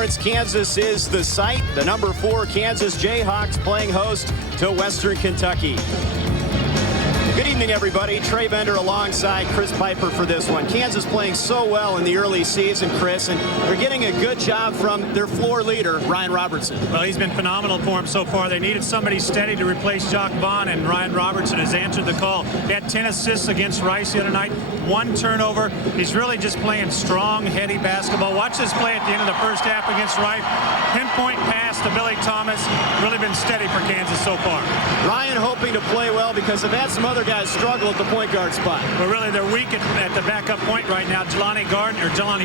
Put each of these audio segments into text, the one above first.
Lawrence, Kansas is the site. The number 4 Kansas Jayhawks playing host to Western Kentucky. Good evening, everybody. Trey Bender alongside Chris Piper for this one. Kansas playing so well in the early season, Chris, and they're getting a good job from their floor leader, Ryan Robertson. Well, he's been phenomenal for them so far. They needed somebody steady to replace Jock Vaughn, and Ryan Robertson has answered the call. He had 10 assists against Rice the other night, 1 turnover. He's really just playing strong, heady basketball. Watch this play at the end of the first half against Rice. Pinpoint pass to Billy Thomas. Really been steady for Kansas so far. Ryan hoping to play well because they've had some other guys struggle at the point guard spot. But really, they're weak at the backup point right now. Jelani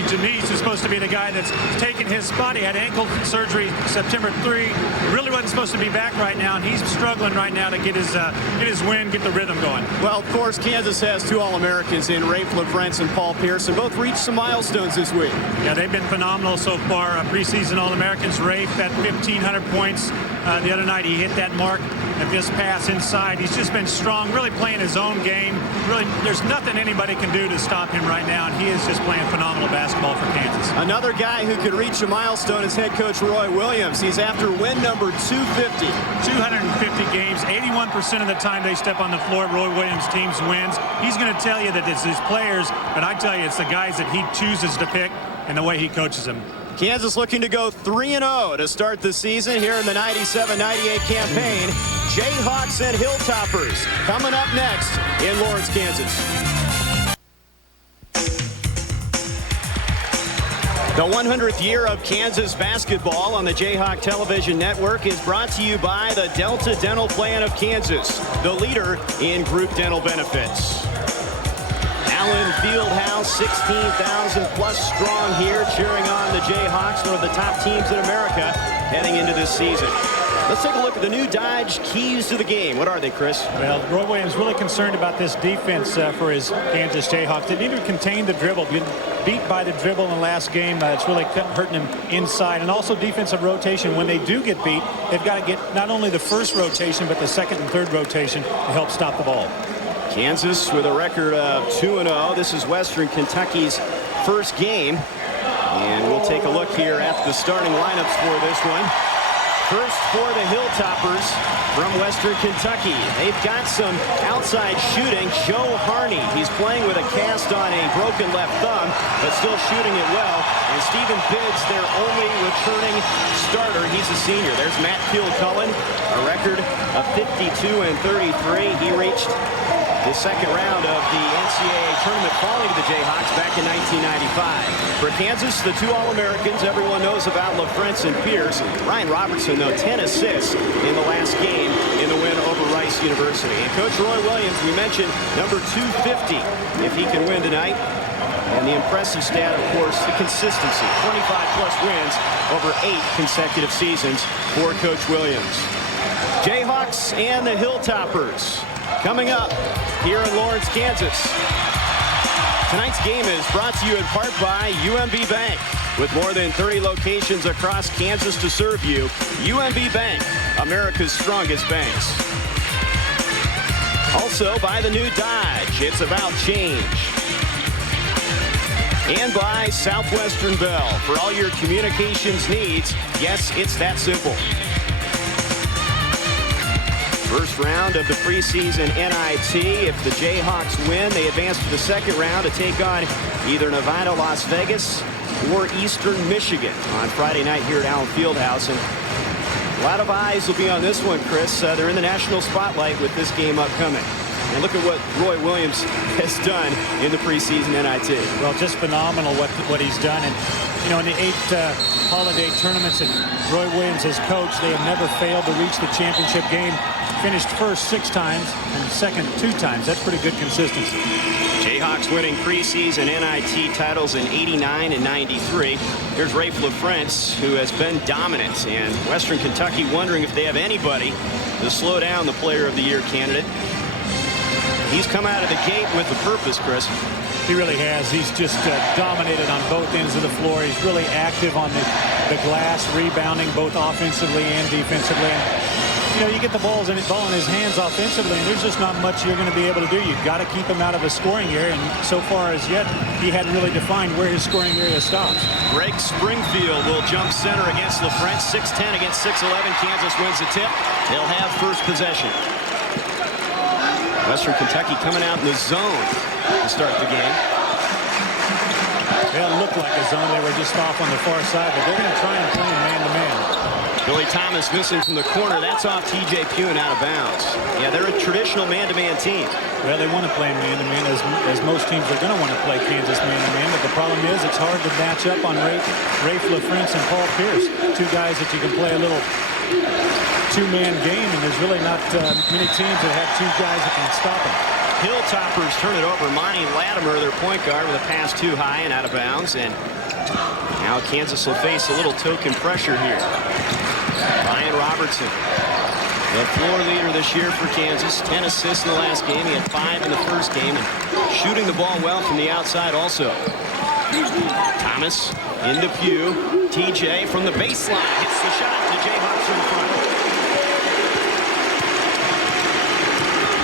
Janice is supposed to be the guy that's taking his spot. He had ankle surgery September 3. He really wasn't supposed to be back right now, and he's struggling right now to get his win, get the rhythm going. Well, of course, Kansas has 2 All-Americans in Rafe LaFrentz and Paul Pearson. Both reached some milestones this week. Yeah, they've been phenomenal so far. Preseason All-Americans. Rafe at 1,500 points the other night. He hit that mark and this pass inside. He's just been strong, really playing his own game. Really, there's nothing anybody can do to stop him right now, and he is just playing phenomenal basketball for Kansas. Another guy who could reach a milestone is head coach Roy Williams. He's after win number 250. 250 games, 81% of the time they step on the floor, Roy Williams' teams wins. He's going to tell you that it's his players, but I tell you, it's the guys that he chooses to pick and the way he coaches them. Kansas looking to go 3-0 to start the season here in the 97-98 campaign. Jayhawks and Hilltoppers coming up next in Lawrence, Kansas. The 100th year of Kansas basketball on the Jayhawk Television Network is brought to you by the Delta Dental Plan of Kansas, the leader in group dental benefits. Allen Fieldhouse, 16,000 plus strong here, cheering on the Jayhawks, one of the top teams in America heading into this season. Let's take a look at the new Dodge keys to the game. What are they, Chris? Well, Roy Williams really concerned about this defense for his Kansas Jayhawks. They need to contain the dribble. Been beat by the dribble in the last game. It's really hurting them inside. And also defensive rotation. When they do get beat, they've got to get not only the first rotation, but the second and third rotation to help stop the ball. Kansas with a record of 2-0. This is Western Kentucky's first game. And we'll take a look here at the starting lineups for this one. First for the Hilltoppers from Western Kentucky. They've got some outside shooting. Joe Harney, he's playing with a cast on a broken left thumb, but still shooting it well. And Stephen Biggs, their only returning starter. He's a senior. There's Matt Kilcullen, a record of 52-33. He reached the second round of the NCAA tournament falling to the Jayhawks back in 1995. For Kansas, the 2 All-Americans everyone knows about, LaFrentz and Pierce. Ryan Robertson, though, 10 assists in the last game in the win over Rice University. And Coach Roy Williams, we mentioned, number 250 if he can win tonight. And the impressive stat, of course, the consistency. 25-plus wins over 8 consecutive seasons for Coach Williams. Jayhawks and the Hilltoppers coming up here in Lawrence, Kansas. Tonight's game is brought to you in part by UMB Bank. With more than 30 locations across Kansas to serve you, UMB Bank, America's strongest banks. Also by the new Dodge. It's about change. And by Southwestern Bell. For all your communications needs, yes, it's that simple. First round of the preseason NIT. If the Jayhawks win, they advance to the second round to take on either Nevada, Las Vegas, or Eastern Michigan on Friday night here at Allen Fieldhouse. And a lot of eyes will be on this one, Chris. They're in the national spotlight with this game upcoming. And look at what Roy Williams has done in the preseason NIT. Well, just phenomenal what he's done. And, you know, in the 8 holiday tournaments that Roy Williams has coached, they have never failed to reach the championship game. Finished first 6 times and second 2 times. That's pretty good consistency. Jayhawks winning preseason NIT titles in '89 and '93. Here's Rafe LaFrentz, who has been dominant. And Western Kentucky wondering if they have anybody to slow down the Player of the Year candidate. He's come out of the gate with a purpose, Chris. He really has. He's just dominated on both ends of the floor. He's really active on the glass, rebounding both offensively and defensively. And you get the ball in his hands offensively, and there's just not much you're going to be able to do. You've got to keep him out of the scoring area, and so far as yet, he hadn't really defined where his scoring area stops. Greg Springfield will jump center against LaFrentz. 6'10 against 6'11. Kansas wins the tip. They'll have first possession. Western Kentucky coming out in the zone to start the game. It looked like a zone. They were just off on the far side, but they're going to try and play him man-to-man. Billy Thomas missing from the corner. That's off T.J. Pugh and out of bounds. Yeah, they're a traditional man-to-man team. Well, they want to play man-to-man, as most teams are going to want to play Kansas man-to-man. But the problem is it's hard to match up on Rafe LaFrentz and Paul Pierce, two guys that you can play a little two-man game, and there's really not many teams that have two guys that can stop them. Hilltoppers turn it over. Monty Latimer, their point guard, with a pass too high and out of bounds. And now Kansas will face a little token pressure here. Ryan Robertson, the floor leader this year for Kansas. 10 assists in the last game. He had 5 in the first game, and shooting the ball well from the outside also. Thomas into Pugh. TJ from the baseline hits the shot. The Jayhawks are in front.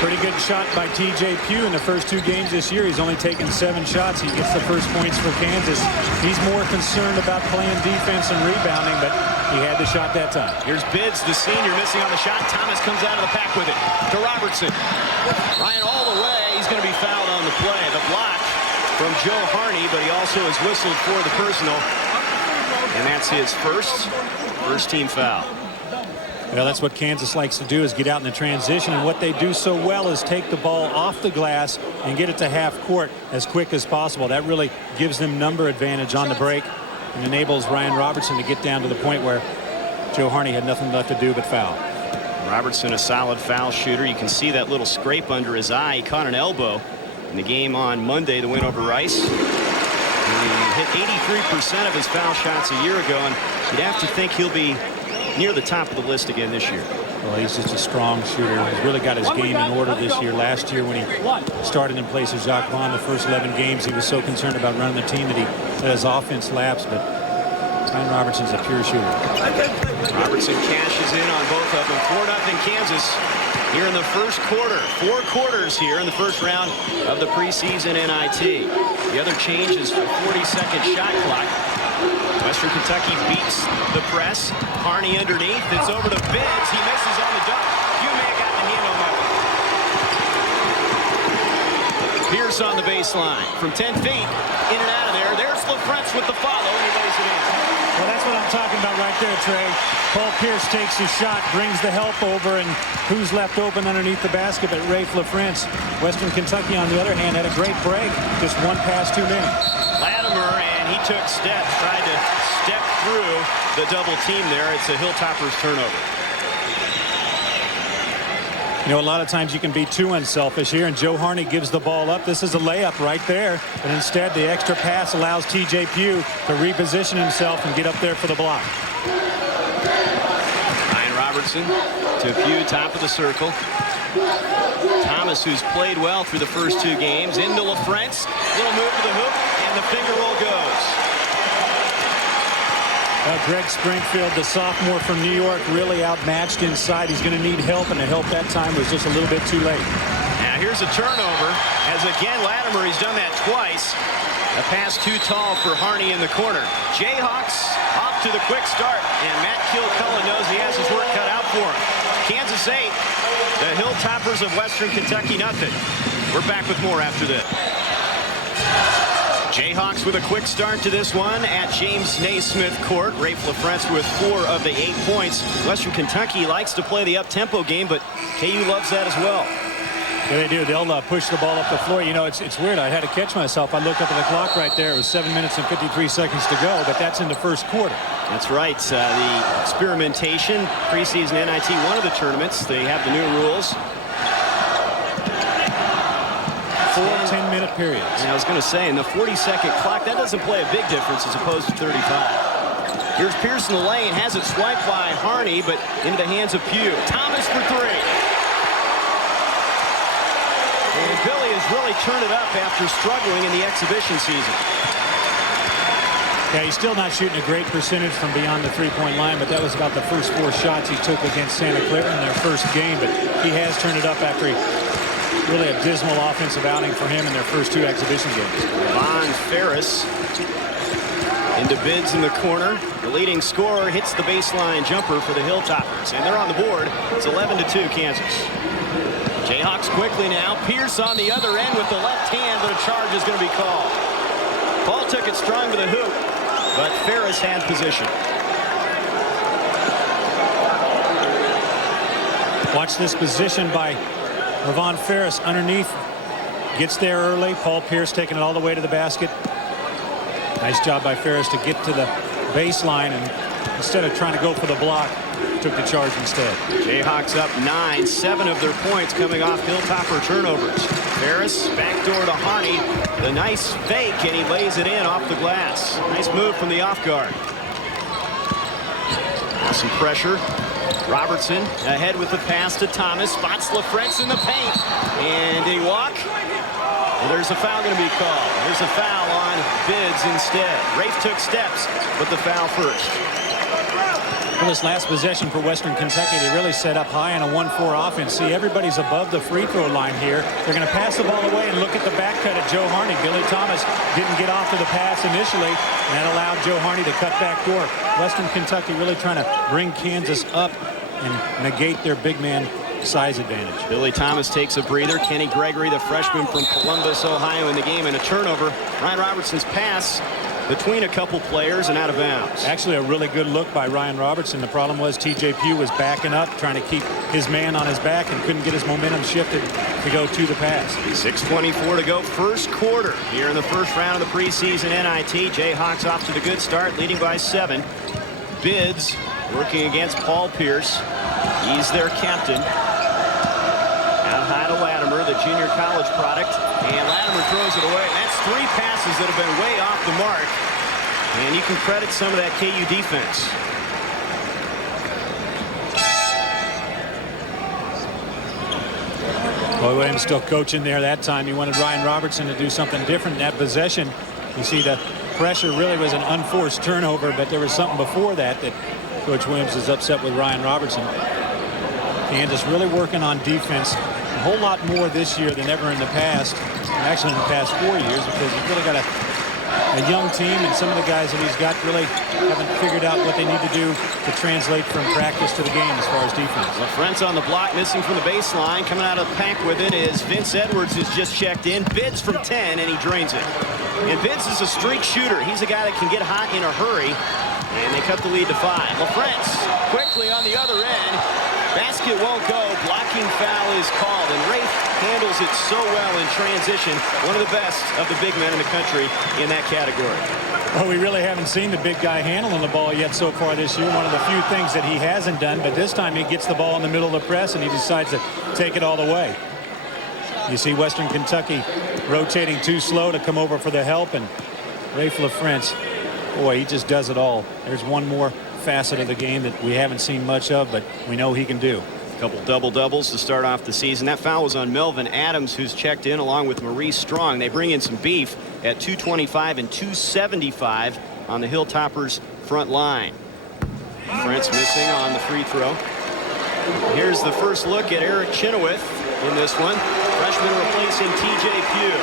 Pretty good shot by T.J. Pugh in the first 2 games this year. He's only taken 7 shots. He gets the first points for Kansas. He's more concerned about playing defense and rebounding, but he had the shot that time. Here's Bidds, the senior, missing on the shot. Thomas comes out of the pack with it to Robertson. Ryan all the way. He's going to be fouled on the play. The block from Joe Harney, but he also has whistled for the personal. And that's his first team foul. Well, that's what Kansas likes to do, is get out in the transition, and what they do so well is take the ball off the glass and get it to half court as quick as possible. That really gives them number advantage on the break and enables Ryan Robertson to get down to the point where Joe Harney had nothing left to do but foul. Robertson, a solid foul shooter. You can see that little scrape under his eye. He caught an elbow in the game on Monday, the win over Rice. He hit 83% of his foul shots a year ago, and you'd have to think he'll be near the top of the list again this year. Well, he's just a strong shooter. He's really got his game in order this year. Last year when he started in place of Jacques Vaughn the first 11 games, he was so concerned about running the team that he let his offense lapse, but Ryan Robertson's a pure shooter. Robertson cashes in on both of them. 4-0 Kansas here in the first quarter. 4 quarters here in the first round of the preseason NIT. The other change is a 40-second shot clock. Western Kentucky beats the press. Harney underneath. It's over to Bidds. He misses on the dunk. You may have gotten a hand on that one. Pierce on the baseline from 10 feet. In and out of there. There's LaFrentz with the follow, and he lays it in. Well, that's what I'm talking about right there, Trey. Paul Pierce takes his shot, brings the help over, and who's left open underneath the basket but Rafe LaFrentz. Western Kentucky, on the other hand, had a great break. Just one pass too many. Latimer, and he took steps, tried to step through the double team there. It's a Hilltoppers turnover. You know, a lot of times you can be too unselfish here, and Joe Harney gives the ball up. This is a layup right there, but instead the extra pass allows T.J. Pugh to reposition himself and get up there for the block. Ryan Robertson to Pugh, top of the circle. Thomas, who's played well through the first 2 games, into LaFrentz. Little move to the hoop, and the finger roll goes. Greg Springfield, the sophomore from New York, really outmatched inside. He's going to need help, and the help that time was just a little bit too late. Now here's a turnover, as again Latimer, he's done that twice. A pass too tall for Harney in the corner. Jayhawks off to the quick start, and Matt Kilcullen knows he has his work cut out for him. Kansas 8, the Hilltoppers of Western Kentucky 0. We're back with more after this. Jayhawks with a quick start to this one at James Naismith Court. Rafe LaFrentz with 4 of the 8 points. Western Kentucky likes to play the up-tempo game, but KU loves that as well. Yeah, they do. They'll push the ball up the floor. You know, it's weird. I had to catch myself. I looked up at the clock right there. It was 7 minutes and 53 seconds to go, but that's in the first quarter. That's right. The experimentation, preseason NIT, one of the tournaments. They have the new rules. 4 10-minute periods. And I was going to say, in the 40-second clock, that doesn't play a big difference as opposed to 35. Here's Pierce in the lane, has it swiped by Harney, but into the hands of Pugh. Thomas for 3. And Billy has really turned it up after struggling in the exhibition season. Yeah, he's still not shooting a great percentage from beyond the three-point line, but that was about the first 4 shots he took against Santa Clara in their first game. But he has turned it up after really a dismal offensive outing for him in their first 2 exhibition games. Von Ferris into Bids in the corner. The leading scorer hits the baseline jumper for the Hilltoppers, and they're on the board. It's 11-2 Kansas. Jayhawks quickly now. Pierce on the other end with the left hand, but a charge is going to be called. Paul took it strong to the hoop, but Ferris had position. Watch this position by Von Ferris underneath. Gets there early. Paul Pierce taking it all the way to the basket. Nice job by Ferris to get to the baseline, and instead of trying to go for the block, took the charge instead. Jayhawks up 9. 7 of their points coming off Hilltopper turnovers. Ferris backdoor to Harney. The nice fake, and he lays it in off the glass. Nice move from the off guard. Now some pressure. Robertson ahead with the pass to Thomas. Spots LaFrentz in the paint. And a walk. Well, there's a foul going to be called. There's a foul on Bids instead. Rafe took steps, but the foul first. Well, this last possession for Western Kentucky, they really set up high on a 1-4 offense. See, everybody's above the free throw line here. They're going to pass the ball away, and look at the back cut of Joe Harney. Billy Thomas didn't get off to the pass initially, and that allowed Joe Harney to cut back door. Western Kentucky really trying to bring Kansas up and negate their big man size advantage. Billy Thomas takes a breather. Kenny Gregory, the freshman from Columbus, Ohio, in the game, and a turnover. Ryan Robertson's pass between a couple players and out of bounds. Actually, a really good look by Ryan Robertson. The problem was TJ Pugh was backing up, trying to keep his man on his back, and couldn't get his momentum shifted to go to the pass. 6:24 to go, first quarter here in the first round of the preseason NIT. Jayhawks off to the good start, leading by 7. Bids working against Paul Pierce. He's their captain. Out high to Latimer, the junior college product, and Latimer throws it away. That's 3 passes that have been way off the mark, and you can credit some of that KU defense. Boy, Williams still coaching there that time. He wanted Ryan Robertson to do something different in that possession. You see the pressure really was an unforced turnover, but there was something before that Coach Williams is upset with Ryan Robertson. Kansas really working on defense a whole lot more this year than ever in the past, actually in the past 4 years, because he's really got a young team, and some of the guys that he's got really haven't figured out what they need to do to translate from practice to the game as far as defense. LaFrentz on the block, missing from the baseline. Coming out of the pack with it is Vince Edwards, who's just checked in. Bids from 10, and he drains it. And Bids is a streak shooter. He's a guy that can get hot in a hurry, and they cut the lead to 5. LaFrentz quickly on the other end. Basket won't go. Blocking foul is called, and Rafe handles it so well in transition. One of the best of the big men in the country in that category. Well, we really haven't seen the big guy handling the ball yet so far this year. One of the few things that he hasn't done, but this time he gets the ball in the middle of the press, and he decides to take it all the way. You see Western Kentucky rotating too slow to come over for the help, and Rafe LaFrentz, boy, he just does it all. There's one more facet of the game that we haven't seen much of, but we know he can do. A couple double-doubles to start off the season. That foul was on Melvin Adams, who's checked in along with Maurice Strong. They bring in some beef at 225 and 275 on the Hilltoppers front line. France missing on the free throw. Here's the first look at Eric Chenoweth in this one. Freshman replacing TJ Pugh.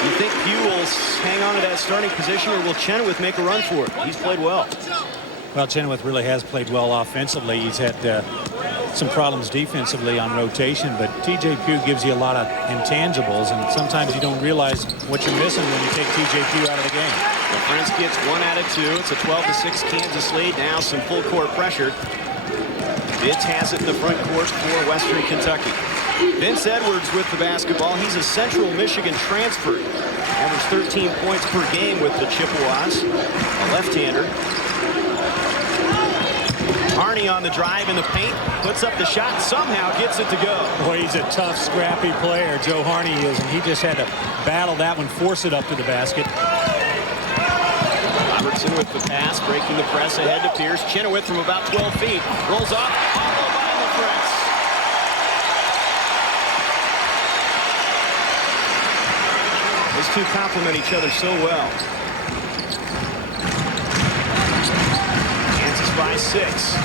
You think Pugh will hang on to that starting position, or will Chenoweth make a run for it? He's played well. Well, Chenoweth really has played well offensively. He's had some problems defensively on rotation, but TJ Pugh gives you a lot of intangibles, and sometimes you don't realize what you're missing when you take TJ Pugh out of the game. LaFrentz gets 1 out of 2. It's a 12-6 Kansas lead. Now some full court pressure. Bids has it in the front court for Western Kentucky. Vince Edwards with the basketball. He's a Central Michigan transfer. Averaged 13 points per game with the Chippewas. A left-hander. Harney on the drive in the paint. Puts up the shot. Somehow gets it to go. Boy, he's a tough, scrappy player. Joe Harney is, and he just had to battle that one, force it up to the basket. Robertson with the pass, breaking the press ahead to Pierce. Chenoweth from about 12 feet. Rolls off. Followed by LaFrentz. Those two complement each other so well. 6.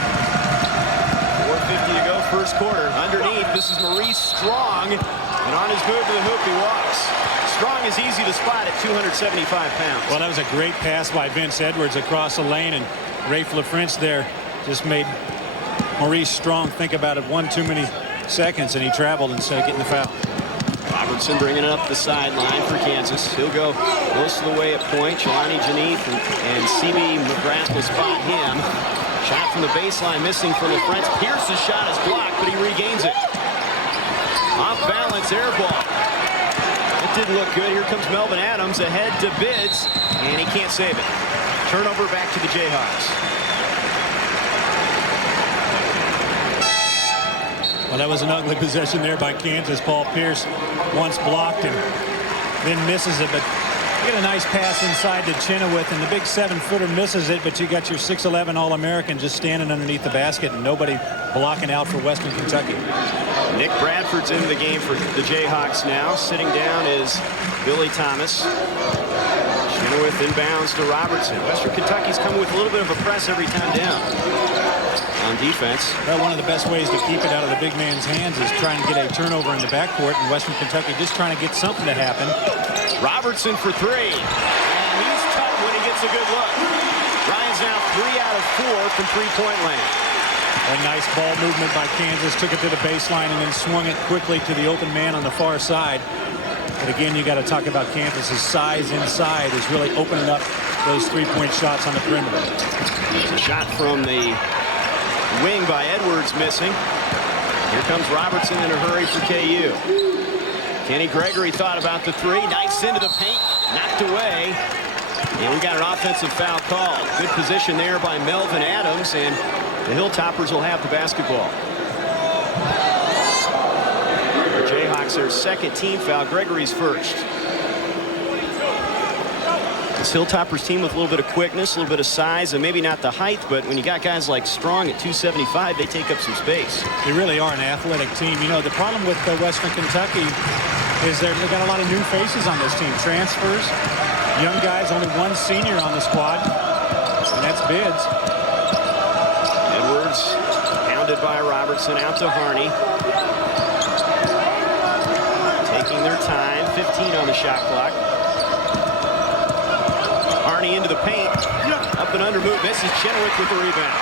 4:50 to go, first quarter. Underneath, this is Maurice Strong, and on his move to the hoop, he walks. Strong is easy to spot at 275 pounds. Well, that was a great pass by Vince Edwards across the lane, and Rafe LaFrance there just made Maurice Strong think about it one too many seconds, and he traveled instead of getting the foul. Robertson bringing it up the sideline for Kansas. He'll go most of the way at point. Jelani Janeth and C.B. McGrath will spot him. Shot from the baseline missing for LaFrance. Pierce's shot is blocked, but he regains it. Off balance, air ball. It didn't look good. Here comes Melvin Adams ahead to Bids, and he can't save it. Turnover back to the Jayhawks. Well, that was an ugly possession there by Kansas. Paul Pierce once blocked and then misses it, but you get a nice pass inside to Chenoweth, and the big 7-footer misses it, but you got your 6'11" All-American just standing underneath the basket and nobody blocking out for Western Kentucky. Nick Bradford's into the game for the Jayhawks now. Sitting down is Billy Thomas. Chenoweth inbounds to Robertson. Western Kentucky's coming with a little bit of a press every time down on defense. Well, one of the best ways to keep it out of the big man's hands is trying to get a turnover in the backcourt, and Western Kentucky just trying to get something to happen. Robertson for 3, and he's tough when he gets a good look. Ryan's now 3 out of 4 from three-point land. A nice ball movement by Kansas, took it to the baseline and then swung it quickly to the open man on the far side. But again, you got to talk about Kansas's size inside is really opening up those three-point shots on the perimeter. It's a shot from the wing by Edwards missing. Here comes Robertson in a hurry for KU. Kenny Gregory thought about the 3, knifes into the paint, knocked away. And we got an offensive foul call. Good position there by Melvin Adams, and the Hilltoppers will have the basketball. The Jayhawks, their second team foul. Gregory's first. This Hilltoppers team with a little bit of quickness, a little bit of size, and maybe not the height, but when you got guys like Strong at 275, they take up some space. They really are an athletic team. You know, the problem with Western Kentucky is they've got a lot of new faces on this team. Transfers, young guys, only one senior on the squad, and that's Bids. Edwards pounded by Robertson, out to Harney. Taking their time, 15 on the shot clock. Harney into the paint, up and under move, misses. Chenoweth with the rebound.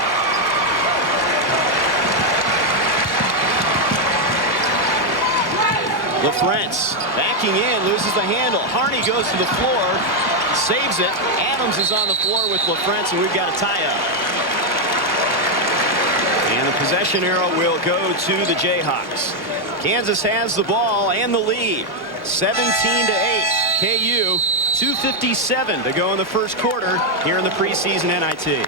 LaFrance backing in, loses the handle. Harney goes to the floor, saves it. Adams is on the floor with LaFrance, and we've got a tie-up. And the possession arrow will go to the Jayhawks. Kansas has the ball and the lead, 17-8. KU, 2:57 to go in the first quarter here in the preseason NIT.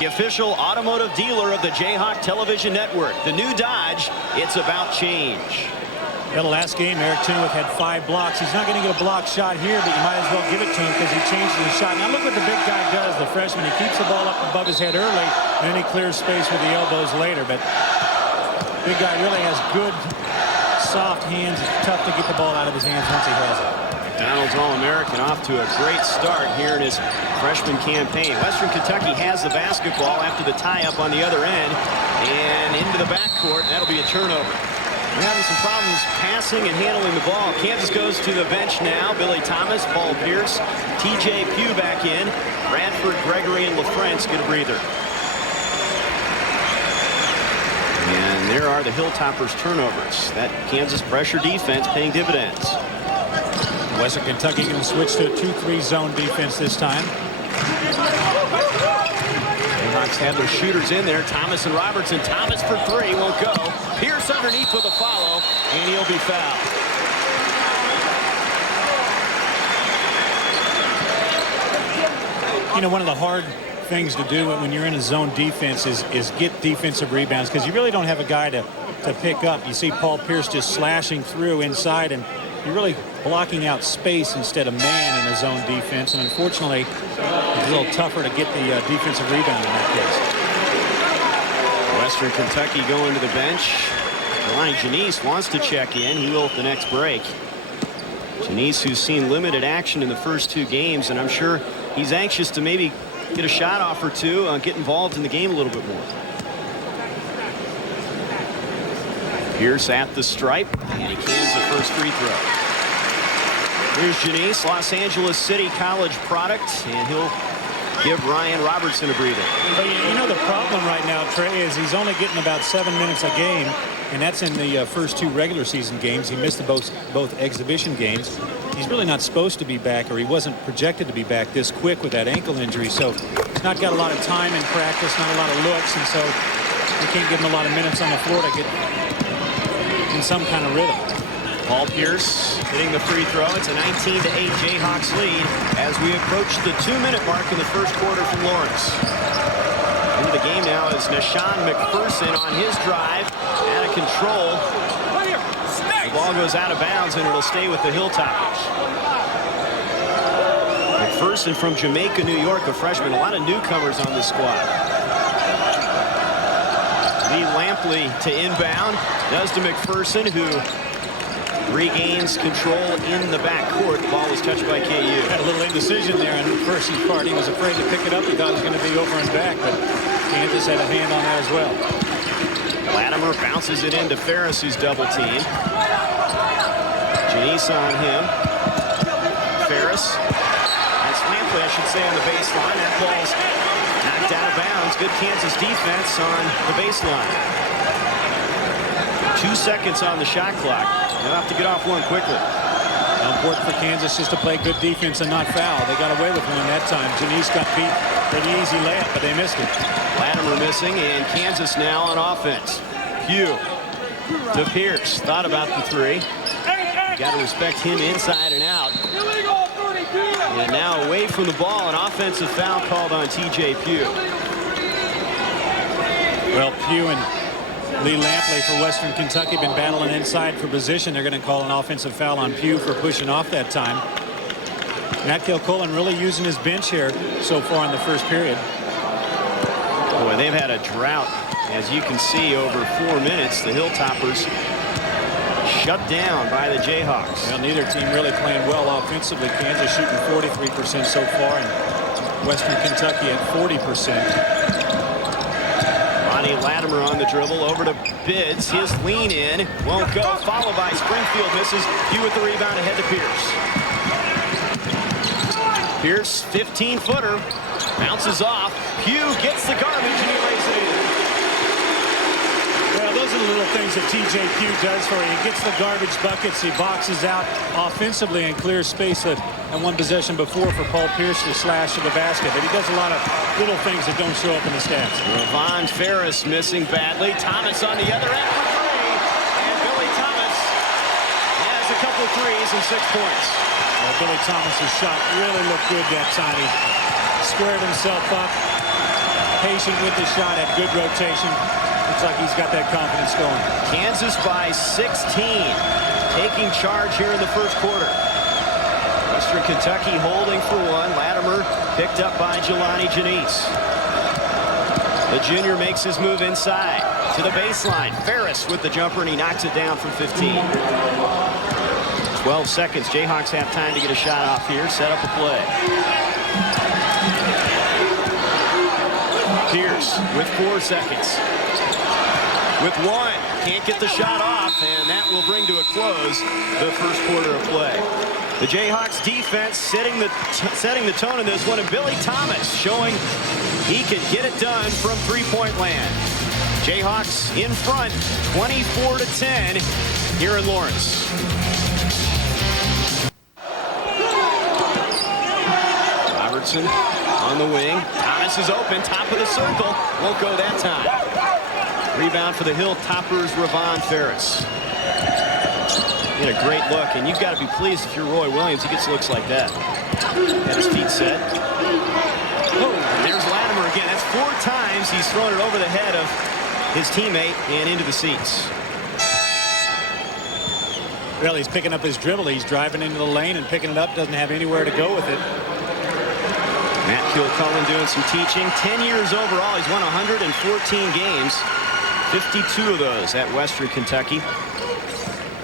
The official automotive dealer of the Jayhawk Television Network. The new Dodge, it's about change. The last game, Eric Chenoweth had 5 blocks. He's not going to get a block shot here, but you might as well give it to him because he changed his shot. Now look what the big guy does, the freshman. He keeps the ball up above his head early, and then he clears space with the elbows later. But big guy really has good, soft hands. It's tough to get the ball out of his hands once he has it. McDonald's All-American off to a great start here in his freshman campaign. Western Kentucky has the basketball after the tie-up on the other end, and into the backcourt. That'll be a turnover. We're having some problems passing and handling the ball. Kansas goes to the bench now. Billy Thomas, Paul Pierce, TJ Pugh back in. Bradford, Gregory, and LaFrance get a breather. And there are the Hilltoppers turnovers. That Kansas pressure defense paying dividends. Western Kentucky going to switch to a 2-3 zone defense this time. Jayhawks have their shooters in there. Thomas and Robertson. Thomas for 3, won't go. Pierce underneath with a follow, and he'll be fouled. You know, one of the hard things to do when you're in a zone defense is get defensive rebounds, because you really don't have a guy to pick up. You see Paul Pierce just slashing through inside, and you're really blocking out space instead of man in a zone defense, and unfortunately it's a little tougher to get the defensive rebound in that case. Western Kentucky going to the bench. Jelani Janeth wants to check in. He will at the next break. Janeth, who's seen limited action in the first 2 games, and I'm sure he's anxious to maybe get a shot off or two, get involved in the game a little bit more. Pierce at the stripe, and he cans the first free throw. Here's Janice, Los Angeles City College product, and he'll give Ryan Robertson a breather. But you know the problem right now, Trey, is he's only getting about 7 minutes a game, and that's in the first 2 regular season games. He missed both exhibition games. He's really not supposed to be back, or he wasn't projected to be back this quick with that ankle injury. So he's not got a lot of time in practice, not a lot of looks, and so we can't give him a lot of minutes on the floor to get in some kind of rhythm. Paul Pierce hitting the free throw. It's a 19-8 Jayhawks lead as we approach the 2-minute mark in the first quarter from Lawrence. Into the game now is Nashawn McPherson on his drive. Out of control. The ball goes out of bounds, and it'll stay with the Hilltoppers. McPherson from Jamaica, New York, a freshman. A lot of newcomers on this squad. Lee Lampley to inbound. Does to McPherson, who regains control in the backcourt. The ball was touched by KU. Had a little indecision there on McPherson's part. He was afraid to pick it up. He thought it was going to be over and back, but Kansas had a hand on that as well. Latimer bounces it into Ferris, who's double teamed. Janice on him. Ferris. That's Lampley, I should say, on the baseline. That ball's knocked out of bounds. Good Kansas defense on the baseline. 2 seconds on the shot clock. They'll have to get off one quickly. Important for Kansas just to play good defense and not foul. They got away with one that time. Janice got beat for the easy layup, but they missed it. Latimer missing, and Kansas now on offense. Pugh to Pierce. Thought about the three. Got to respect him inside and out. And now away from the ball, an offensive foul called on TJ Pugh. Well, Pugh and Lee Lampley for Western Kentucky been battling inside for position. They're going to call an offensive foul on Pugh for pushing off that time. Matt Kilcullen really using his bench here so far in the first period. Boy, they've had a drought, as you can see, over 4 minutes. The Hilltoppers shut down by the Jayhawks. Well, neither team really playing well offensively. Kansas shooting 43% so far, and Western Kentucky at 40%. Latimer on the dribble over to Bids. His lean in won't go. Followed by Springfield misses. Pugh with the rebound ahead to Pierce. Pierce 15-footer bounces off. Pugh gets the garbage and he lays it in. Well, those are the little things that TJ Pugh does for you. He gets the garbage buckets. He boxes out offensively and clears space at one possession before for Paul Pierce to slash to the basket. But he does a lot of little things that don't show up in the stats. Ravon Ferris missing badly. Thomas on the other end for three. And Billy Thomas has a couple threes and 6 points. Well, Billy Thomas's shot really looked good that time. He squared himself up. Patient with the shot, had good rotation. Looks like he's got that confidence going. Kansas by 16, taking charge here in the first quarter. Western Kentucky holding for one. Latimer picked up by Jelani Janice. The junior makes his move inside to the baseline. Ferris with the jumper, and he knocks it down from 15. 12 seconds. Jayhawks have time to get a shot off here. Set up a play. Pierce with 4 seconds. With one, can't get the shot off, and that will bring to a close the first quarter of play. The Jayhawks defense setting the tone in this one, and Billy Thomas showing he can get it done from three-point land. Jayhawks in front, 24-10 here in Lawrence. Robertson on the wing. Thomas is open, top of the circle. Won't go that time. Rebound for the Hilltoppers, Ravon Ferris. He had a great look, and you've got to be pleased if you're Roy Williams. He gets looks like that. Got his feet set. Oh, there's Latimer again. That's 4 times he's thrown it over the head of his teammate and into the seats. Well, he's picking up his dribble. He's driving into the lane and picking it up. Doesn't have anywhere to go with it. Matt Kilcullen doing some teaching. 10 years overall. He's won 114 games. 52 of those at Western Kentucky.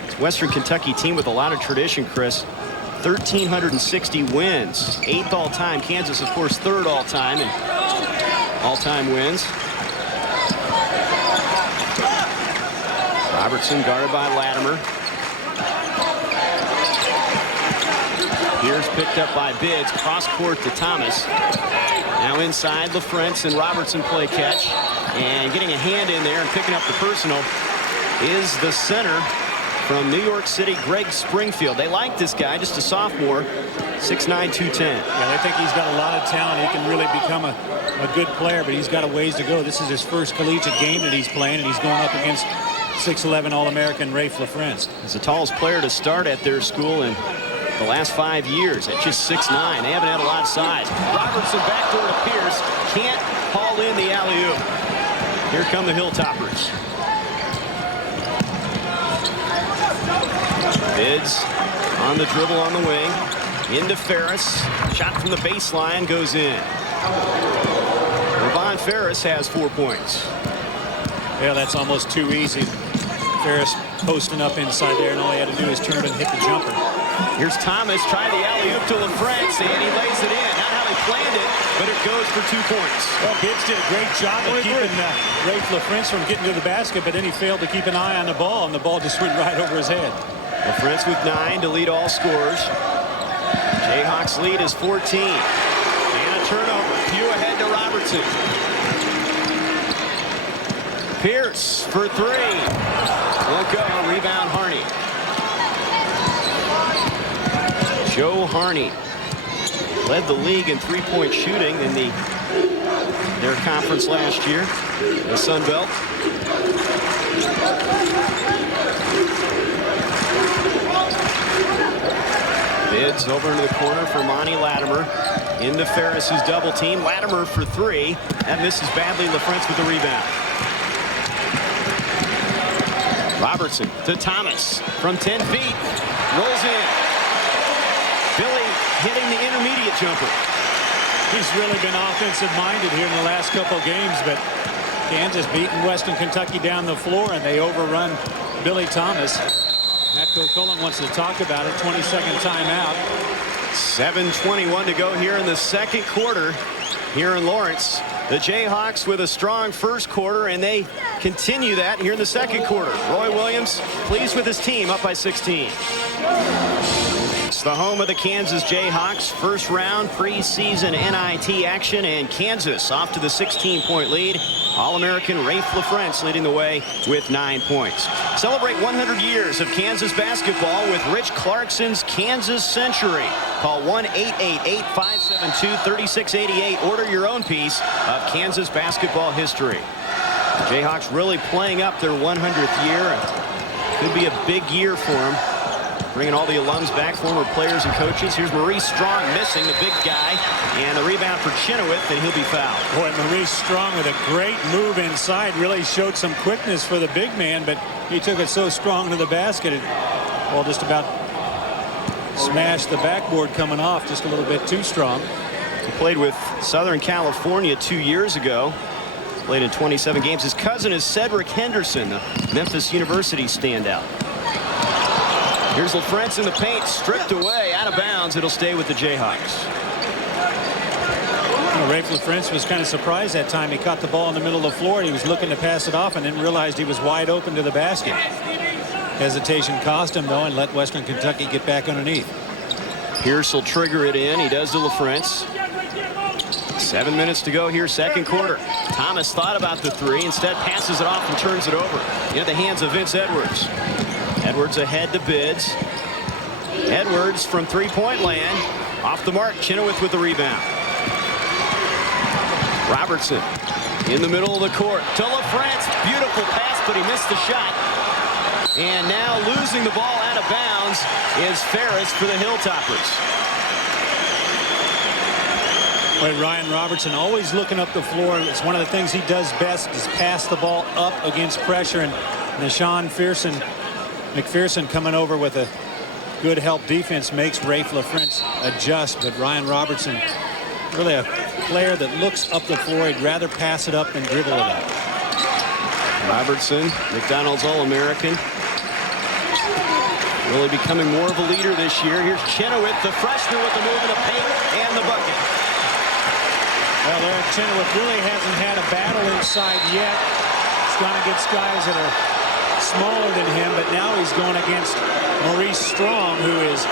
It's Western Kentucky team with a lot of tradition, Chris. 1,360 wins. 8th all-time. Kansas, of course, 3rd all-time in all-time wins. Robertson guarded by Latimer. Here's picked up by Bids. Cross court to Thomas. Now inside, LaFrentz and Robertson play catch. And getting a hand in there and picking up the personal is the center from New York City, Greg Springfield. They like this guy, just a sophomore, 6'9", 210. Yeah, they think he's got a lot of talent. He can really become a good player, but he's got a ways to go. This is his first collegiate game that he's playing, and he's going up against 6'11" All-American Rafe LaFrentz. He's the tallest player to start at their school in the last 5 years at just 6'9". They haven't had a lot of size. Robertson backdoor to Pierce. Can't haul in the alley-oop. Here come the Hilltoppers. Bids on the dribble on the wing. Into Ferris. Shot from the baseline goes in. Ravon Ferris has 4 points. Yeah, that's almost too easy. Ferris posting up inside there, and all he had to do is turn and hit the jumper. Here's Thomas, trying the alley-oop to LaFrentz, and he lays it in. Not how he planned it, but it goes for 2 points. Well, Bids did a great job of keeping Rafe LaFrentz from getting to the basket, but then he failed to keep an eye on the ball, and the ball just went right over his head. LaFrentz with 9 to lead all scorers. Jayhawks lead is 14. And a turnover. Pugh ahead to Robertson. Pierce for 3. Won't go. Rebound Harney. Joe Harney led the league in 3-point shooting in their conference last year, the Sun Belt. Bids over into the corner for Monty Latimer. Into Ferris's double team. Latimer for 3. That misses badly. LaFrentz with the rebound. Robertson to Thomas from 10 feet. Rolls in. Billy hitting the intermediate jumper. He's really been offensive minded here in the last couple games, but Kansas beating Western Kentucky down the floor, and they overrun Billy Thomas. Matt Cullen wants to talk about it. 22nd timeout. 7:21 to go here in the second quarter here in Lawrence. The Jayhawks with a strong first quarter, and they continue that here in the second quarter. Roy Williams pleased with his team, up by 16. It's the home of the Kansas Jayhawks. First round preseason NIT action, and Kansas off to the 16-point lead. All-American Rafe LaFrentz leading the way with 9 points. Celebrate 100 years of Kansas basketball with Rich Clarkson's Kansas Century. Call 1-888-572-3688. Order your own piece of Kansas basketball history. The Jayhawks really playing up their 100th year. Could be a big year for them. Bringing all the alums back, former players and coaches. Here's Maurice Strong missing, the big guy. And the rebound for Chenoweth, and he'll be fouled. Boy, Maurice Strong with a great move inside. Really showed some quickness for the big man, but he took it so strong to the basket. It, well, just about smashed the backboard coming off just a little bit too strong. He played with Southern California 2 years ago. Played in 27 games. His cousin is Cedric Henderson, the Memphis University standout. Here's LaFrentz in the paint, stripped away, out of bounds. It'll stay with the Jayhawks. Well, Rafe LaFrentz was kind of surprised that time. He caught the ball in the middle of the floor. He was looking to pass it off and then realized he was wide open to the basket. Hesitation cost him, though, and let Western Kentucky get back underneath. Pierce will trigger it in. He does to LaFrentz. 7 minutes to go here, second quarter. Thomas thought about the 3, instead passes it off and turns it over into the hands of Vince Edwards. Edwards ahead to Bids. Edwards from 3-point land. Off the mark. Chenoweth with the rebound. Robertson in the middle of the court to LaFrentz. Beautiful pass, but he missed the shot. And now losing the ball out of bounds is Ferris for the Hilltoppers. Boy, Ryan Robertson always looking up the floor. It's one of the things he does best is pass the ball up against pressure. And Nashawn McPherson coming over with a good help defense makes Rafe LaFrentz adjust. But Ryan Robertson, really a player that looks up the floor. He'd rather pass it up than dribble it up. Robertson, McDonald's All-American. Really becoming more of a leader this year. Here's Chenoweth, the freshman, with the move and a paint and the bucket. Well, Eric Chenoweth really hasn't had a battle inside yet. He's gone against guys that are smaller than him, but now he's going against Maurice Strong, who is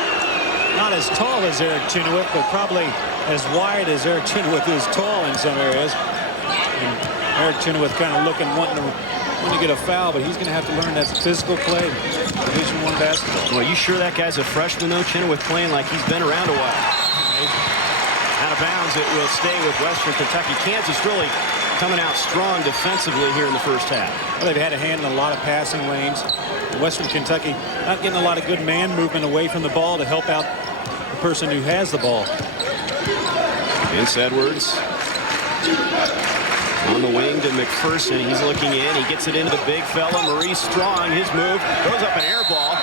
not as tall as Eric Chenoweth, but probably as wide as Eric Chenoweth is tall in some areas. And Eric Chenoweth kind of looking, wanting to get a foul, but he's going to have to learn that's a physical play. Division I basketball. Well, you sure that guy's a freshman, though? Chenoweth playing like he's been around a while. Out of bounds, it will stay with Western Kentucky. Kansas really coming out strong defensively here in the first half. Well, they've had a hand in a lot of passing lanes. Western Kentucky not getting a lot of good man movement away from the ball to help out the person who has the ball. Vince Edwards on the wing to McPherson. He's looking in. He gets it into the big fella. Maurice Strong. His move goes up an air ball.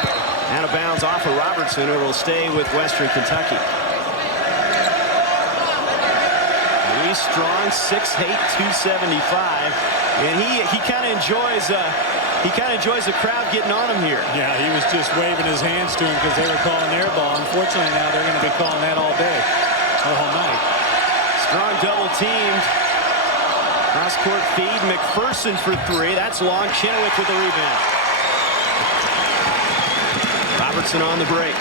Out of bounds off of Robertson. It will stay with Western Kentucky. Maurice Strong, 6'8", 275, and he kind of enjoys the crowd getting on him here. Yeah, he was just waving his hands to him because they were calling air ball. Unfortunately, now they're going to be calling that all day, all night. Strong double teamed. Cross-court feed. McPherson for three. That's long. Chenoweth with the rebound. Robertson on the break.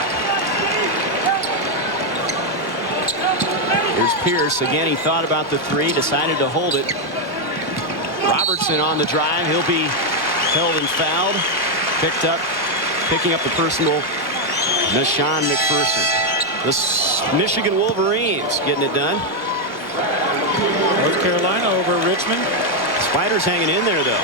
Here's Pierce. Again, he thought about the three, decided to hold it. Robertson on the drive. He'll be held and fouled. Picking up the personal. Nashawn McPherson. The Michigan Wolverines getting it done. North Carolina over Richmond. Spiders hanging in there, though.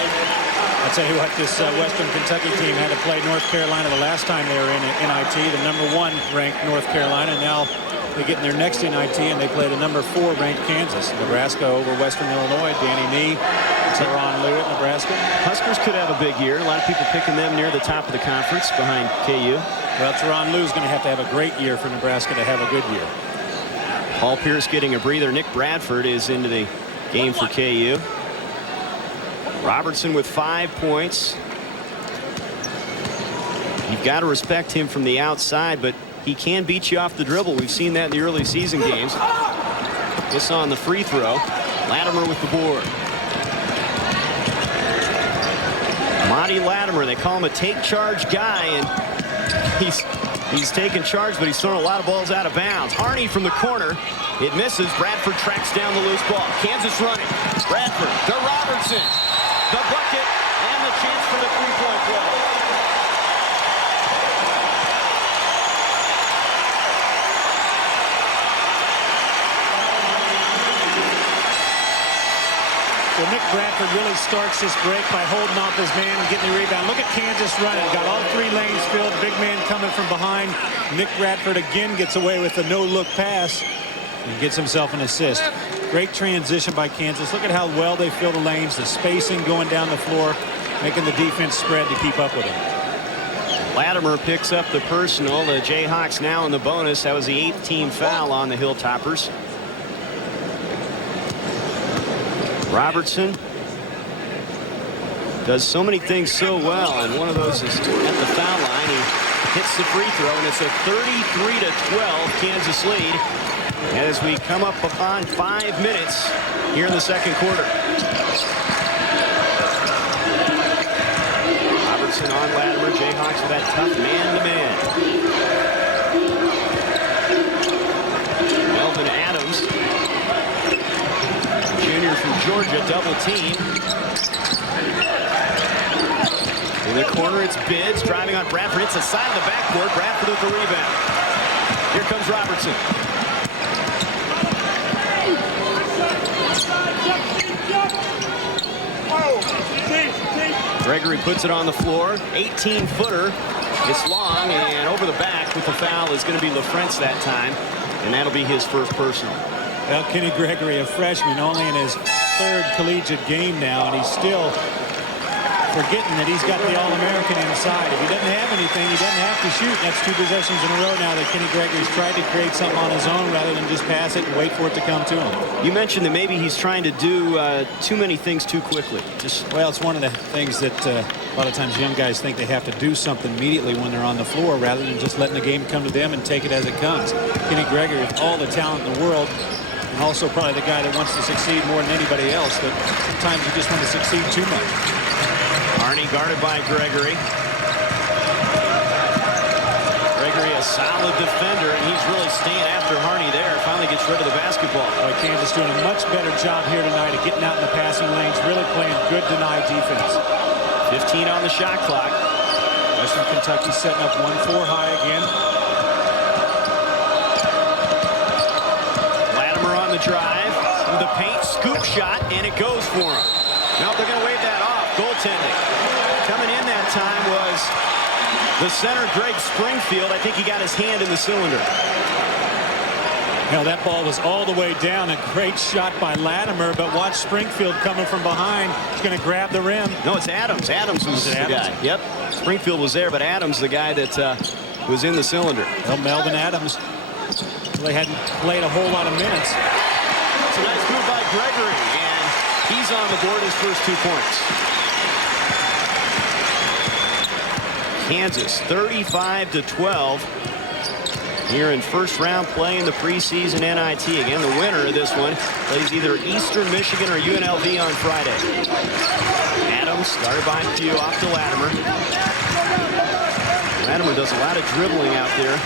I'll tell you what, this Western Kentucky team had to play North Carolina the last time they were in NIT, the #1 ranked North Carolina. Now they get in their next NIT, and they play the #4 ranked Kansas. Nebraska over Western Illinois. Danny Nee, Teron Lew at Nebraska. Huskers could have a big year. A lot of people picking them near the top of the conference behind KU. Well, Teron Lew's going to have a great year for Nebraska to have a good year. Paul Pierce getting a breather. Nick Bradford is into the game for KU. Robertson with 5 points. You've got to respect him from the outside, but he can beat you off the dribble. We've seen that in the early season games. This on the free throw. Latimer with the board. Monty Latimer, they call him a take charge guy, and he's taking charge, but he's thrown a lot of balls out of bounds. Harney from the corner. It misses. Bradford tracks down the loose ball. Kansas running. Bradford to Robertson. The bucket and the chance for the three-point play. So Nick Bradford really starts this break by holding off his man and getting the rebound. Look at Kansas running. Got all 3 lanes filled. Big man coming from behind. Nick Bradford again gets away with a no-look pass and gets himself an assist. Great transition by Kansas. Look at how well they fill the lanes. The spacing going down the floor, making the defense spread to keep up with him. Latimer picks up the personal. The Jayhawks now in the bonus. That was the 8th team foul on the Hilltoppers. Robertson does so many things so well, and one of those is at the foul line. He hits the free throw, and it's a 33-12 Kansas lead as we come up upon 5 minutes here in the second quarter. Robertson on Latimer. Jayhawks with that tough man-to-man. Melvin Adams, junior from Georgia, double team. In the corner, it's Bids driving on Bradford. It's the side of the backboard. Bradford with the rebound. Here comes Robertson. Gregory puts it on the floor. 18-footer. It's long, and over the back with the foul is going to be LaFrentz that time, and that'll be his first personal. Well, Kenny Gregory, a freshman, only in his 3rd collegiate game now, and he's still forgetting that he's got the All-American inside. If he doesn't have anything, he doesn't have to shoot. That's 2 possessions in a row now that Kenny Gregory's tried to create something on his own rather than just pass it and wait for it to come to him. You mentioned that maybe he's trying to do too many things too quickly. Well, it's one of the things that a lot of times young guys think they have to do something immediately when they're on the floor rather than just letting the game come to them and take it as it comes. Kenny Gregory, with all the talent in the world, and also probably the guy that wants to succeed more than anybody else, but sometimes you just want to succeed too much. Harney guarded by Gregory. Gregory, a solid defender, and he's really staying after Harney there. Finally gets rid of the basketball. Kansas doing a much better job here tonight of getting out in the passing lanes, really playing good denied defense. 15 on the shot clock. Western Kentucky setting up 1-4 high again. Drive with the paint, scoop shot, and it goes for him. No, they're going to wave that off. Goaltending. Coming in that time was the center, Greg Springfield. I think he got his hand in the cylinder. Now that ball was all the way down. A great shot by Latimer, but watch Springfield coming from behind. He's going to grab the rim. No, it's Adams. Adams was the guy. Yep. Springfield was there, but Adams the guy that was in the cylinder. Well, Melvin Adams really hadn't played a whole lot of minutes. It's a nice move by Gregory, and he's on the board, his first 2 points. Kansas 35-12 here in first round play in the preseason NIT. Again, the winner of this one plays either Eastern Michigan or UNLV on Friday. Adams started by Pugh off to Latimer. Latimer does a lot of dribbling out there.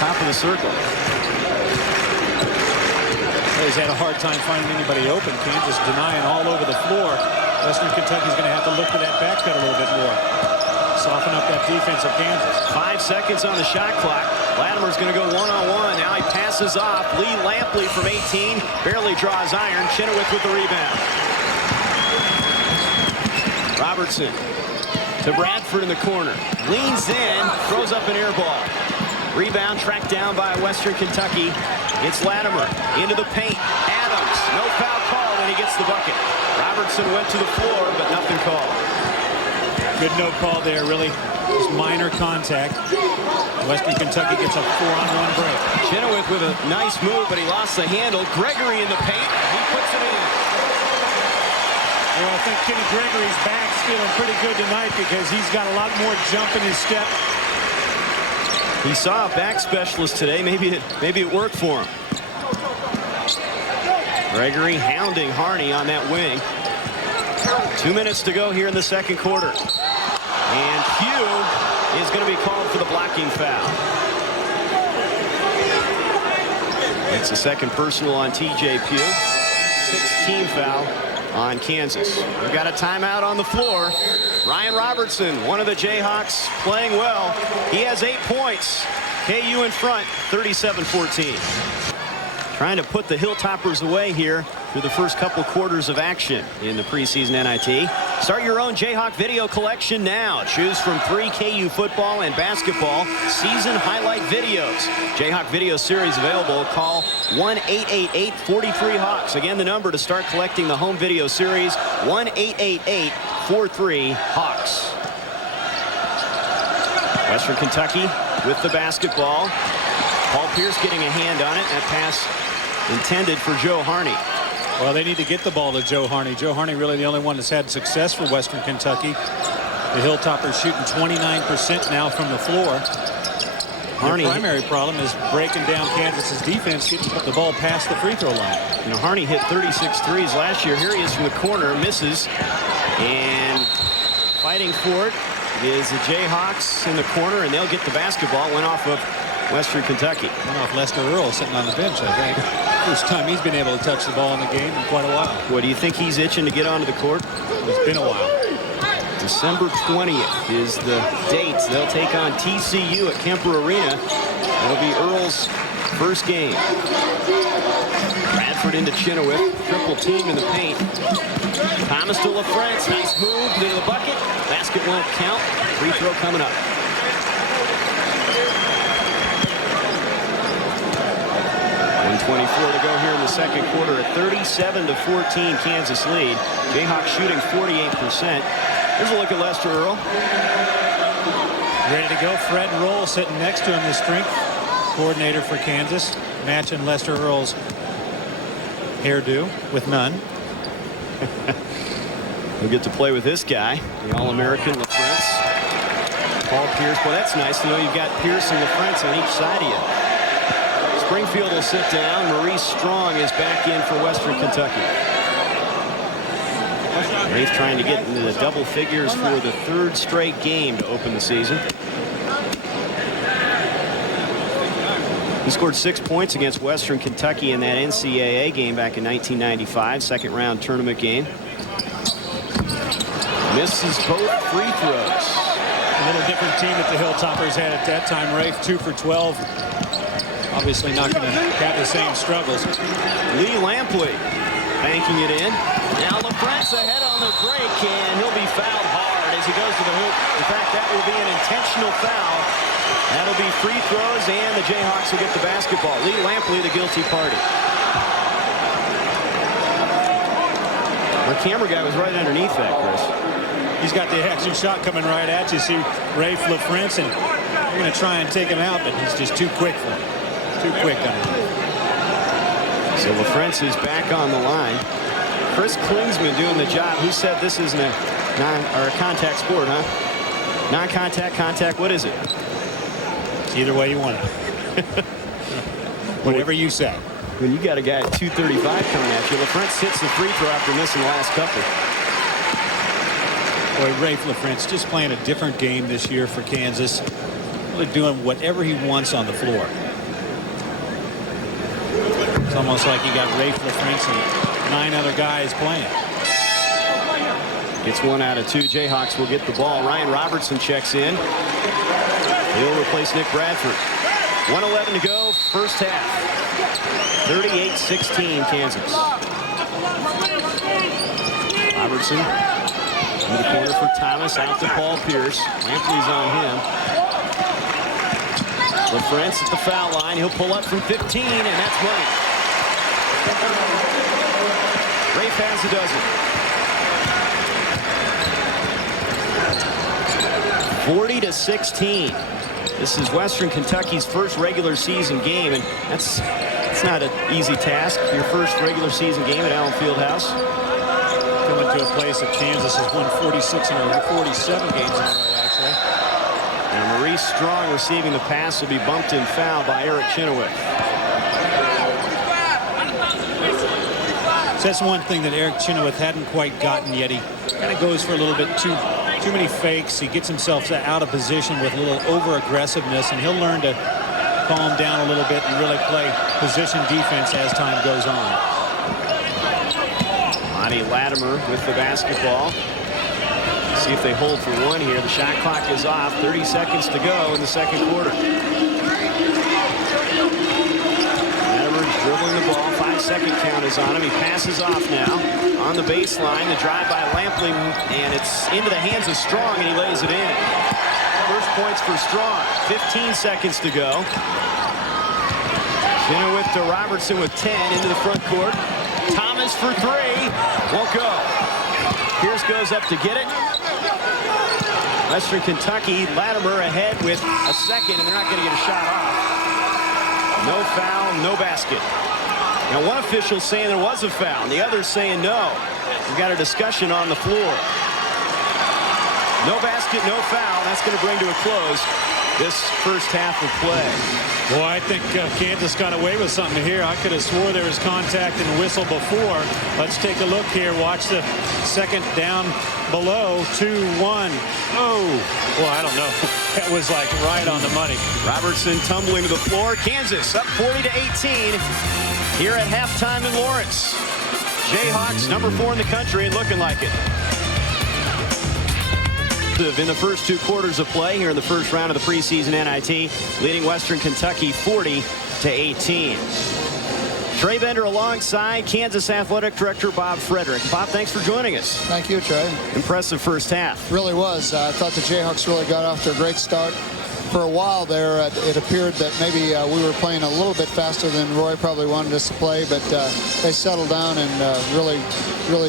Top of the circle. He's had a hard time finding anybody open. Kansas denying all over the floor. Western Kentucky's going to have to look for that back cut a little bit more. Soften up that defense of Kansas. 5 seconds on the shot clock. Latimer's going to go one-on-one. Now he passes off. Lee Lampley from 18. Barely draws iron. Chenoweth with the rebound. Robertson to Bradford in the corner. Leans in. Throws up an air ball. Rebound tracked down by Western Kentucky. It's Latimer into the paint. Adams, no foul called, and he gets the bucket. Robertson went to the floor, but nothing called. Good no call there, really. Just minor contact. Western Kentucky gets a 4-on-1 break. Chenoweth with a nice move, but he lost the handle. Gregory in the paint. He puts it in. Well, I think Kenny Gregory's back's feeling pretty good tonight because he's got a lot more jump in his step. He saw a back specialist today. Maybe it worked for him. Gregory hounding Harney on that wing. 2 minutes to go here in the second quarter. And Pugh is going to be called for the blocking foul. It's the second personal on TJ Pugh. 6th team foul on Kansas. We've got a timeout on the floor. Ryan Robertson, one of the Jayhawks, playing well. He has 8 points. KU in front, 37-14. Trying to put the Hilltoppers away here through the first couple quarters of action in the preseason NIT. Start your own Jayhawk video collection now. Choose from 3 KU football and basketball season highlight videos. Jayhawk video series available. Call 1-888-43-HAWKS. Again, the number to start collecting the home video series, 1-888-43-HAWKS. Western Kentucky with the basketball. Paul Pierce getting a hand on it. That pass intended for Joe Harney. Well, they need to get the ball to Joe Harney. Joe Harney really the only one that's had success for Western Kentucky. The Hilltoppers shooting 29% now from the floor. Harney, their primary problem is breaking down Kansas's defense, getting the ball past the free throw line. You know, Harney hit 36 threes last year. Here he is from the corner, misses, and fighting for it is the Jayhawks in the corner, and they'll get the basketball. Went off of Western Kentucky. Went off Lester Earl sitting on the bench, I think. First time he's been able to touch the ball in the game in quite a while. What, do you think he's itching to get onto the court? It's been a while. December 20th is the date. They'll take on TCU at Kemper Arena. That'll be Earl's first game. Bradford into Chenoweth. Triple team in the paint. Thomas to LaFrance. Nice move to the bucket. Basket won't count. Free throw coming up. 1:24 to go here in the second quarter. A 37-14 Kansas lead. Jayhawk shooting 48%. Here's a look at Lester Earl. Ready to go. Fred Roll sitting next to him, the strength coordinator for Kansas, matching Lester Earl's hairdo with none. We'll get to play with this guy, the All-American LaFrance. Paul Pierce. Well, that's nice to know you've got Pierce and LaFrance on each side of you. Springfield will sit down. Maurice Strong is back in for Western Kentucky. Rafe trying to get into the double figures for the third straight game to open the season. He scored 6 points against Western Kentucky in that NCAA game back in 1995, second round tournament game. Misses both free throws. A little different team that the Hilltoppers had at that time. Rafe 2 for 12. Obviously not going to have the same struggles. Lee Lampley banking it in. Now LaFrance ahead on the break, and he'll be fouled hard as he goes to the hoop. In fact, that will be an intentional foul. That'll be free throws, and the Jayhawks will get the basketball. Lee Lampley, the guilty party. Our camera guy was right underneath that, Chris. He's got the action shot coming right at you. See Rafe LaFrance, and you're going to try and take him out, but he's just too quick for him. Too quick on him. So LaFrance is back on the line. Chris Klingsman doing the job. Who said this isn't a contact sport, huh? Non-contact, contact, what is it? It's either way you want it. Whatever you say. When you got a guy at 235 coming at you, LaFrance hits the free throw after missing the last couple. Boy, Rafe LaFrance just playing a different game this year for Kansas. Really doing whatever he wants on the floor. It's almost like you got Rafe LaFrance and 9 other guys playing. Gets 1 out of 2. Jayhawks will get the ball. Ryan Robertson checks in. He'll replace Nick Bradford. 1:11 to go, first half. 38-16 Kansas. Robertson in the corner for Thomas, out to Paul Pierce. Lampley's on him. LaFrance at the foul line. He'll pull up from 15, and that's money. Rafe has a dozen. 40-16. This is Western Kentucky's first regular season game, and it's not an easy task. Your first regular season game at Allen Fieldhouse. Coming to a place that Kansas has won 46 or 47 games in a row, actually. And Maurice Strong receiving the pass will be bumped and fouled by Eric Chenoweth. So that's one thing that Eric Chenoweth hadn't quite gotten yet. He kind of goes for a little bit too many fakes. He gets himself out of position with a little over-aggressiveness, and he'll learn to calm down a little bit and really play position defense as time goes on. Monty Latimer with the basketball. See if they hold for one here. The shot clock is off. 30 seconds to go in the second quarter. Latimer's dribbling the ball. 5-second count is on him. He passes off now on the baseline. The drive by Lampley, and it's into the hands of Strong, and he lays it in. First points for Strong. 15 seconds to go. Chenoweth to Robertson with 10 into the front court. Thomas for 3. Won't go. Pierce goes up to get it. Western Kentucky, Latimer ahead with a second, and they're not going to get a shot off. No foul, no basket. Now, one official saying there was a foul, and the other saying no. We've got a discussion on the floor. No basket, no foul. That's going to bring to a close this first half of play. Boy, I think Kansas got away with something here. I could have swore there was contact and whistle before. Let's take a look here. Watch the second down below. 2-1. Oh, well, I don't know. That was like right on the money. Robertson tumbling to the floor. Kansas up 40-18 here at halftime in Lawrence. Jayhawks number 4 in the country and looking like it. In the first 2 quarters of play here in the first round of the preseason NIT, leading Western Kentucky 40-18. Trey Bender alongside Kansas Athletic Director Bob Frederick. Bob, thanks for joining us. Thank you, Trey. Impressive first half. Really was. I thought the Jayhawks really got off to a great start. for a while there, it appeared that maybe we were playing a little bit faster than Roy probably wanted us to play, but they settled down and really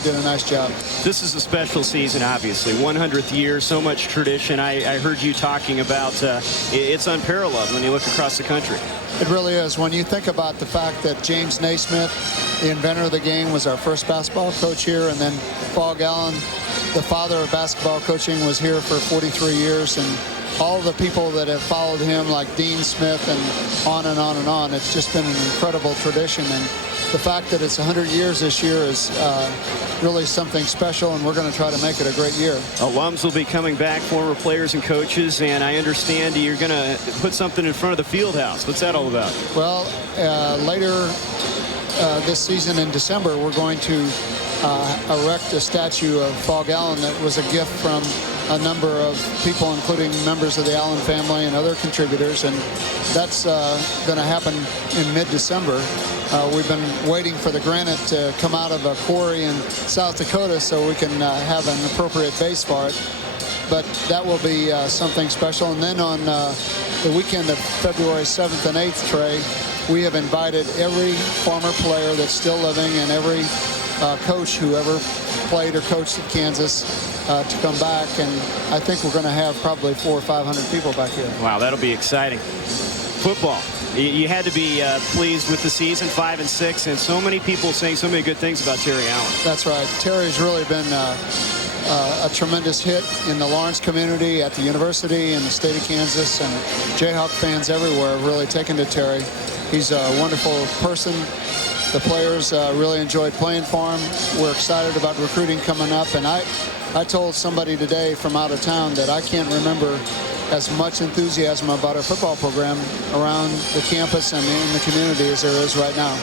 did a nice job. This is a special season, obviously. 100th year, so much tradition. I heard you talking about it's unparalleled when you look across the country. It really is. When you think about the fact that James Naismith, the inventor of the game, was our first basketball coach here, and then Paul Gallen, the father of basketball coaching, was here for 43 years, and all the people that have followed him, like Dean Smith, and on and on and on. It's just been an incredible tradition, and the fact that it's 100 years this year is really something special, and we're going to try to make it a great year. Alums will be coming back, former players and coaches, and I understand you're going to put something in front of the Fieldhouse. What's that all about? Well, later this season in December, we're going to erect a statue of Paul Gallen that was a gift from a number of people, including members of the Allen family and other contributors, and that's going to happen in mid-December. We've been waiting for the granite to come out of a quarry in South Dakota so we can have an appropriate base for it. But that will be something special. And then on the weekend of February 7th and 8th, Trey, we have invited every former player that's still living and every coach who ever played or coached at Kansas to come back, and I think we're going to have probably 400 or 500 people back here. Wow, that'll be exciting. Football. You had to be pleased with the season, 5-6, and so many people saying so many good things about Terry Allen. That's right. Terry's really been a tremendous hit in the Lawrence community, at the university, in the state of Kansas, and Jayhawk fans everywhere have really taken to Terry. He's a wonderful person. The players really enjoyed playing for him. We're excited about recruiting coming up, and I told somebody today from out of town that I can't remember as much enthusiasm about our football program around the campus and in the community as there is right now.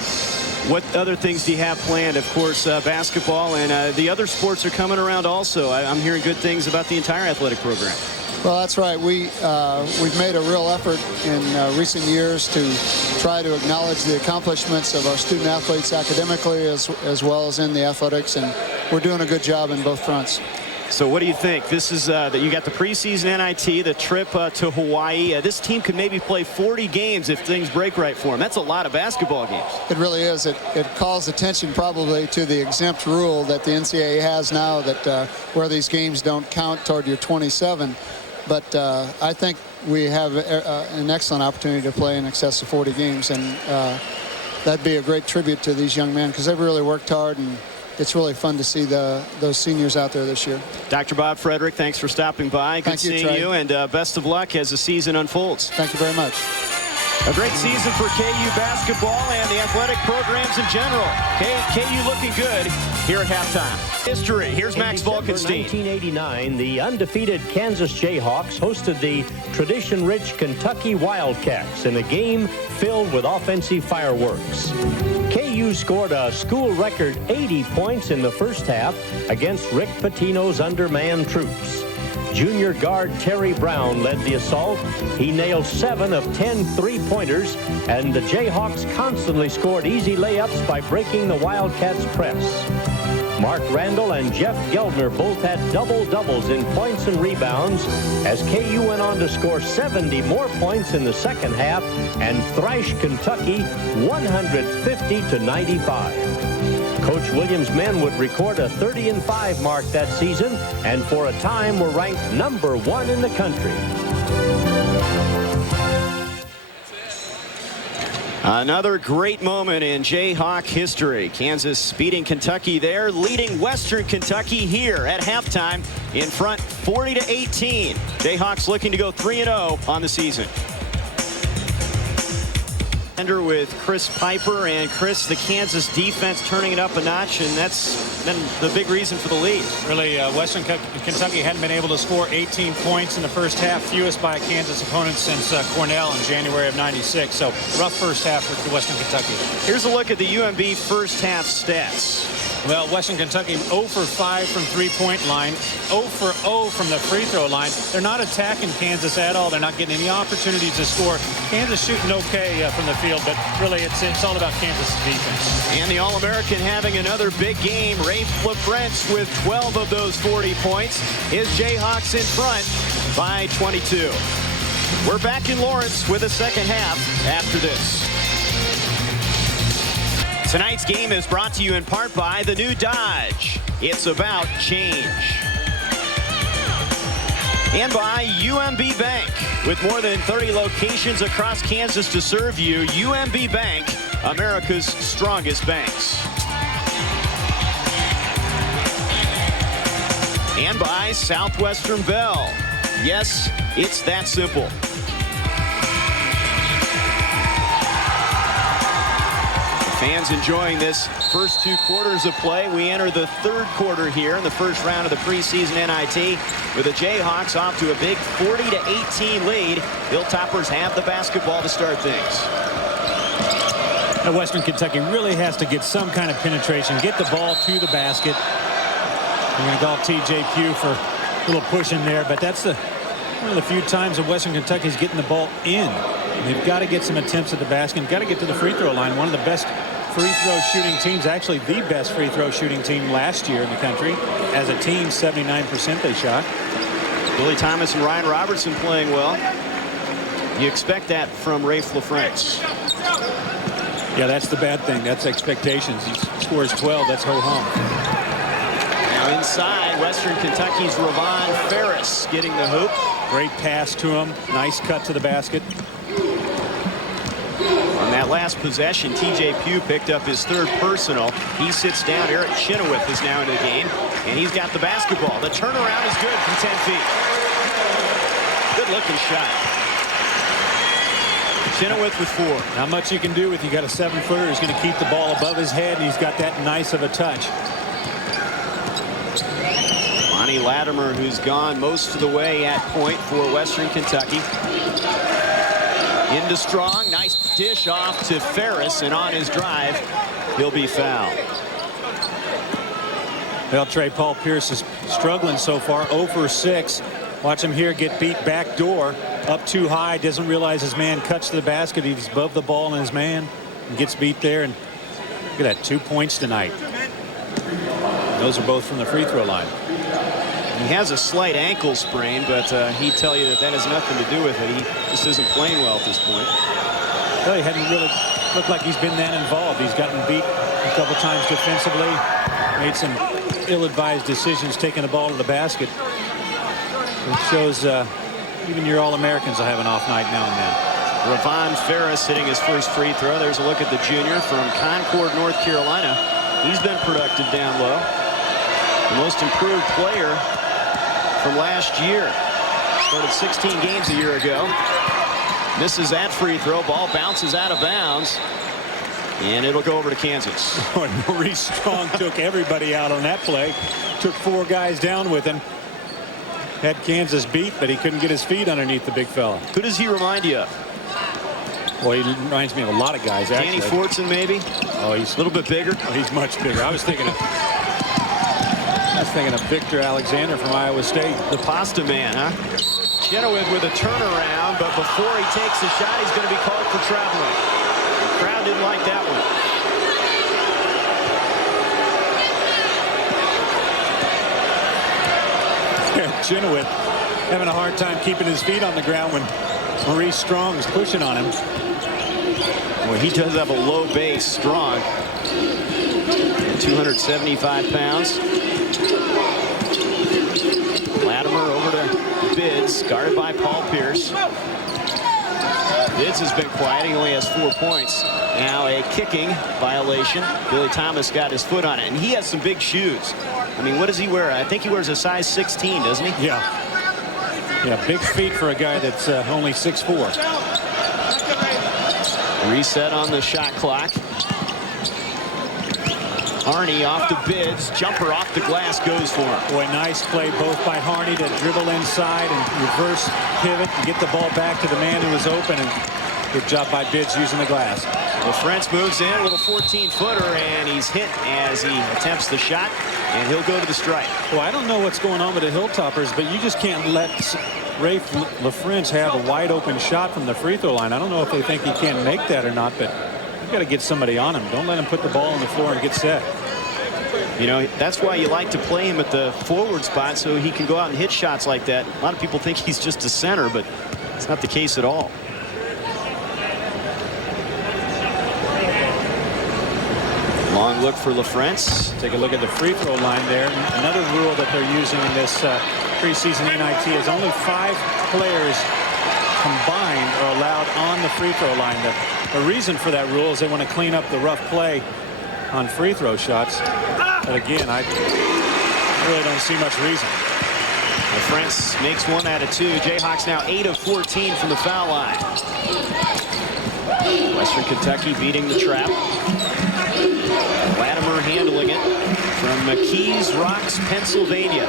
What other things do you have planned? Of course, basketball and the other sports are coming around also. I'm hearing good things about the entire athletic program. Well, that's right. We've made a real effort in recent years to try to acknowledge the accomplishments of our student athletes academically as well as in the athletics, and we're doing a good job in both fronts. So what do you think? This is that you got the preseason NIT, the trip to Hawaii. This team could maybe play 40 games if things break right for them. That's a lot of basketball games. It really is. It calls attention probably to the exempt rule that the NCAA has now, that where these games don't count toward your 27. But I think we have an excellent opportunity to play in excess of 40 games, and that'd be a great tribute to these young men because they've really worked hard, and it's really fun to see those seniors out there this year. Dr. Bob Frederick, thanks for stopping by. Good seeing you, and best of luck as the season unfolds. Thank you very much. A great season for KU basketball and the athletic programs in general. KU looking good here at halftime. History. Here's Max Volkenstein. 1989, the undefeated Kansas Jayhawks hosted the tradition-rich Kentucky Wildcats in a game filled with offensive fireworks. KU scored a school record 80 points in the first half against Rick Pitino's undermanned troops. Junior guard Terry Brown led the assault. He nailed 7 of 10 three-pointers, and the Jayhawks constantly scored easy layups by breaking the Wildcats' press. Mark Randall and Jeff Geldner both had double-doubles in points and rebounds as KU went on to score 70 more points in the second half and thrash Kentucky 150-95. Coach Williams' men would record a 30-5 mark that season, and for a time were ranked #1 in the country. Another great moment in Jayhawk history. Kansas beating Kentucky there, leading Western Kentucky here at halftime in front 40-18. Jayhawks looking to go 3-0 on the season. With Chris Piper, and Chris, the Kansas defense turning it up a notch, and that's been the big reason for the lead. Really, Western Kentucky hadn't been able to score 18 points in the first half, fewest by a Kansas opponent since Cornell in January of '96. So rough first half for Western Kentucky. Here's a look at the UMB first half stats. Well, Western Kentucky 0 for 5 from three-point line, 0 for 0 from the free throw line. They're not attacking Kansas at all. They're not getting any opportunity to score. Kansas shooting okay from the field, but really it's all about Kansas' defense. And the All-American having another big game. Rafe LaFrentz with 12 of those 40 points. His Jayhawks in front by 22. We're back in Lawrence with a second half after this. Tonight's game is brought to you in part by the new Dodge. It's about change. And by UMB Bank. With more than 30 locations across Kansas to serve you, UMB Bank, America's strongest banks. And by Southwestern Bell. Yes, it's that simple. Fans enjoying this first 2 quarters of play. We enter the 3rd quarter here in the first round of the preseason NIT with the Jayhawks off to a big 40-18 lead. Hilltoppers have the basketball to start things. Now Western Kentucky really has to get some kind of penetration, get the ball to the basket. We're going to call T.J. Pugh for a little push in there, but that's one of the few times that Western Kentucky is getting the ball in. They've got to get some attempts at the basket and got to get to the free throw line. One of the best free throw shooting teams, actually the best free throw shooting team last year in the country. As a team, 79% they shot. Billy Thomas and Ryan Robertson playing well. You expect that from Rafe LaFrance. Yeah, that's the bad thing. That's expectations. He scores 12. That's ho-hum. Now inside, Western Kentucky's Ravon Ferris getting the hoop. Great pass to him. Nice cut to the basket. On that last possession, T.J. Pugh picked up his 3rd personal. He sits down. Eric Chenoweth is now in the game, and he's got the basketball. The turnaround is good from 10 feet. Good looking shot. Chenoweth with 4. Not much you can do with you got a 7-footer who's going to keep the ball above his head, and he's got that nice of a touch. Lonnie Latimer, who's gone most of the way at point for Western Kentucky. Into Strong, nice dish off to Ferris, and on his drive, he'll be fouled. Well, Trey Paul Pierce is struggling so far, 0 for 6. Watch him here get beat back door, up too high, doesn't realize his man cuts to the basket. He's above the ball and his man and gets beat there. And look at that, 2 points tonight. Those are both from the free throw line. He has a slight ankle sprain, but he'd tell you that has nothing to do with it. He just isn't playing well at this point. Well, he hadn't really looked like he's been that involved. He's gotten beat a couple times defensively, made some ill-advised decisions taking the ball to the basket. It shows even your All-Americans will have an off night now and then. Ravon Ferris hitting his first free throw. There's a look at the junior from Concord, North Carolina. He's been productive down low. The most improved player from last year. Started 16 games a year ago. Misses that free throw. Ball bounces out of bounds. And it'll go over to Kansas. Maurice Strong took everybody out on that play. Took 4 guys down with him. Had Kansas beat, but he couldn't get his feet underneath the big fella. Who does he remind you of? Well, he reminds me of a lot of guys, actually. Danny Fortson, maybe? Oh, he's a little bit bigger. Oh, he's much bigger. I was thinking of Victor Alexander from Iowa State. The pasta man, huh? Chenoweth with a turnaround, but before he takes the shot, he's going to be called for traveling. The crowd didn't like that one. Chenoweth having a hard time keeping his feet on the ground when Maurice Strong is pushing on him. Well, he does have a low base, Strong. 275 pounds. Latimer over to Bids, guarded by Paul Pierce. Bids has been quiet. He only has 4 points. Now a kicking violation. Billy Thomas got his foot on it, and he has some big shoes. I mean, what does he wear? I think he wears a size 16, doesn't he? Yeah. Yeah, big feet for a guy that's only 6'4". Reset on the shot clock. Harney off the Bids. Jumper off the glass goes for him. Boy, nice play both by Harney to dribble inside and reverse pivot and get the ball back to the man who was open. And good job by Bids using the glass. Well, France moves in, a little 14-footer, and he's hit as he attempts the shot, and he'll go to the strike. Well, I don't know what's going on with the Hilltoppers, but you just can't let Rafe LaFrance have a wide-open shot from the free throw line. I don't know if they think he can't make that or not, but you've got to get somebody on him. Don't let him put the ball on the floor and get set. You know, that's why you like to play him at the forward spot so he can go out and hit shots like that. A lot of people think he's just a center, but It's not the case at all. Long look for LaFrance. Take a look at the free throw line there. Another rule that they're using in this preseason NIT is only 5 players combined are allowed on the free throw line. The reason for that rule is they want to clean up the rough play on free throw shots. But again, I really don't see much reason. LaFrance makes 1 out of 2. Jayhawks now 8 of 14 from the foul line. Western Kentucky beating the trap. Latimer handling it from McKees Rocks, Pennsylvania.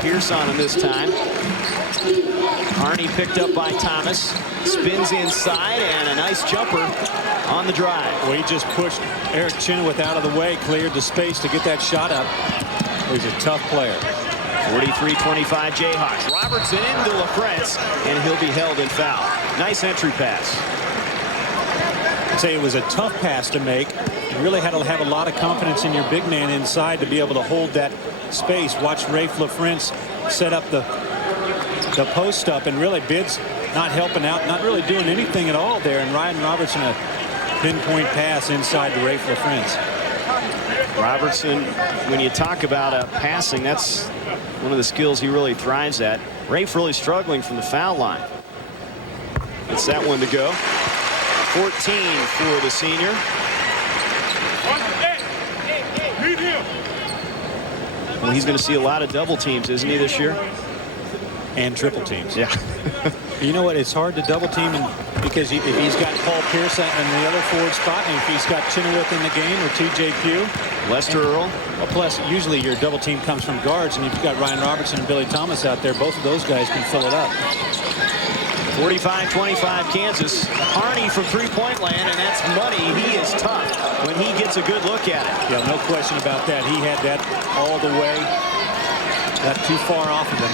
Pierce on him this time. Harney picked up by Thomas. Spins inside, and a nice jumper on the drive. Well, he just pushed Eric Chenoweth out of the way, cleared the space to get that shot up. He's a tough player. 43-25 Jayhawks. Robertson into LaFrance, and he'll be held in foul. Nice entry pass. I'd say it was a tough pass to make. You really had to have a lot of confidence in your big man inside to be able to hold that space. Watch Rafe LaFrance set up the post up, and really Bids not helping out, not really doing anything at all there. And Ryan Robertson, a pinpoint pass inside to Rafe LaFrance. Robertson, when you talk about passing, that's one of the skills he really thrives at. Rafe really struggling from the foul line. It's that one to go. 14 for the senior. Well, he's going to see a lot of double teams, isn't he, this year? And triple teams. Yeah. You know what? It's hard to double team him because if he's got Paul Pierce in the other forward spot, and if he's got Chenoweth in the game or TJ Pugh. Lester Earl. Well, plus, usually your double team comes from guards, and you've got Ryan Robertson and Billy Thomas out there. Both of those guys can fill it up. 45-25 Kansas. Harney from three-point land, and that's money. He is tough when he gets a good look at it. Yeah, no question about that. He had that all the way. Not too far off of him.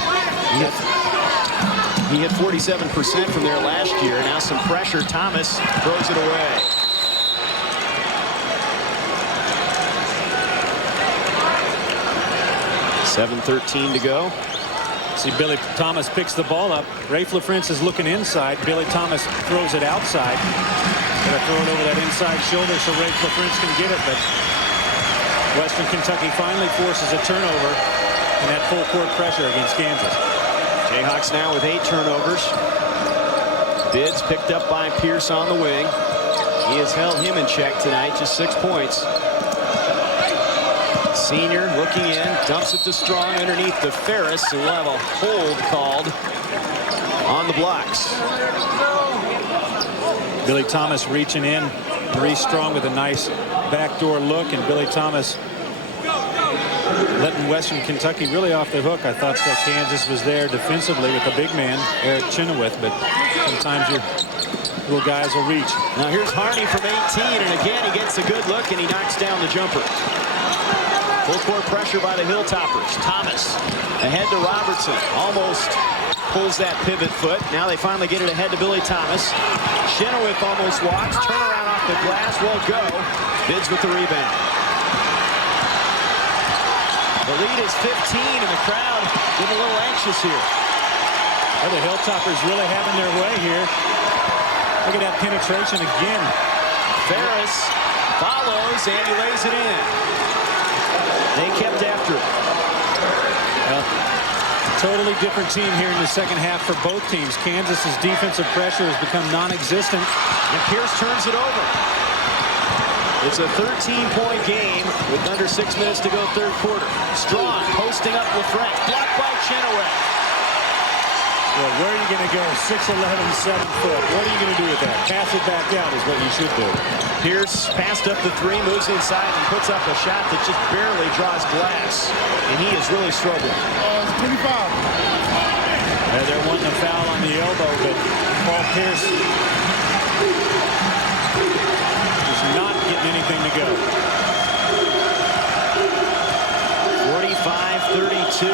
He hit 47% from there last year. Now some pressure. Thomas throws it away. .7:13 to go. See, Billy Thomas picks the ball up. Rafe LaFrance is looking inside. Billy Thomas throws it outside. Gonna throw it over that inside shoulder so Rafe LaFrance can get it, but Western Kentucky finally forces a turnover and that full court pressure against Kansas. Jayhawks now with 8 turnovers. Bids picked up by Pierce on the wing. He has held him in check tonight, just 6 points. Senior looking in, dumps it to Strong underneath the Ferris, and we'll have a hold called on the blocks. Billy Thomas reaching in. Maurice Strong with a nice backdoor look, and Billy Thomas letting Western Kentucky really off the hook. I thought that Kansas was there defensively with the big man, Eric Chenoweth, but sometimes your little guys will reach. Now here's Harney from 18, and again he gets a good look, and he knocks down the jumper. Full court pressure by the Hilltoppers. Thomas ahead to Robertson. Almost pulls that pivot foot. Now they finally get it ahead to Billy Thomas. Chenoweth almost walks. Turnaround off the glass. Won't go. Bids with the rebound. The lead is 15, and the crowd getting a little anxious here. Well, the Hilltoppers really having their way here. Look at that penetration again. Ferris follows, and he lays it in. They kept after it. Well, totally different team here in the second half for both teams. Kansas's defensive pressure has become non-existent. And Pierce turns it over. It's a 13-point game with under 6 minutes to go third quarter. Strong posting up LaFrance. Blocked by Chenoweth. Well, where are you going to go? 6'11", 7 foot. What are you going to do with that? Pass it back out is what you should do. Pierce passed up the 3, moves inside, and puts up a shot that just barely draws glass. And he is really struggling. 25. Yeah, they're wanting a foul on the elbow, but Paul Pierce is not getting anything to go. 45-32.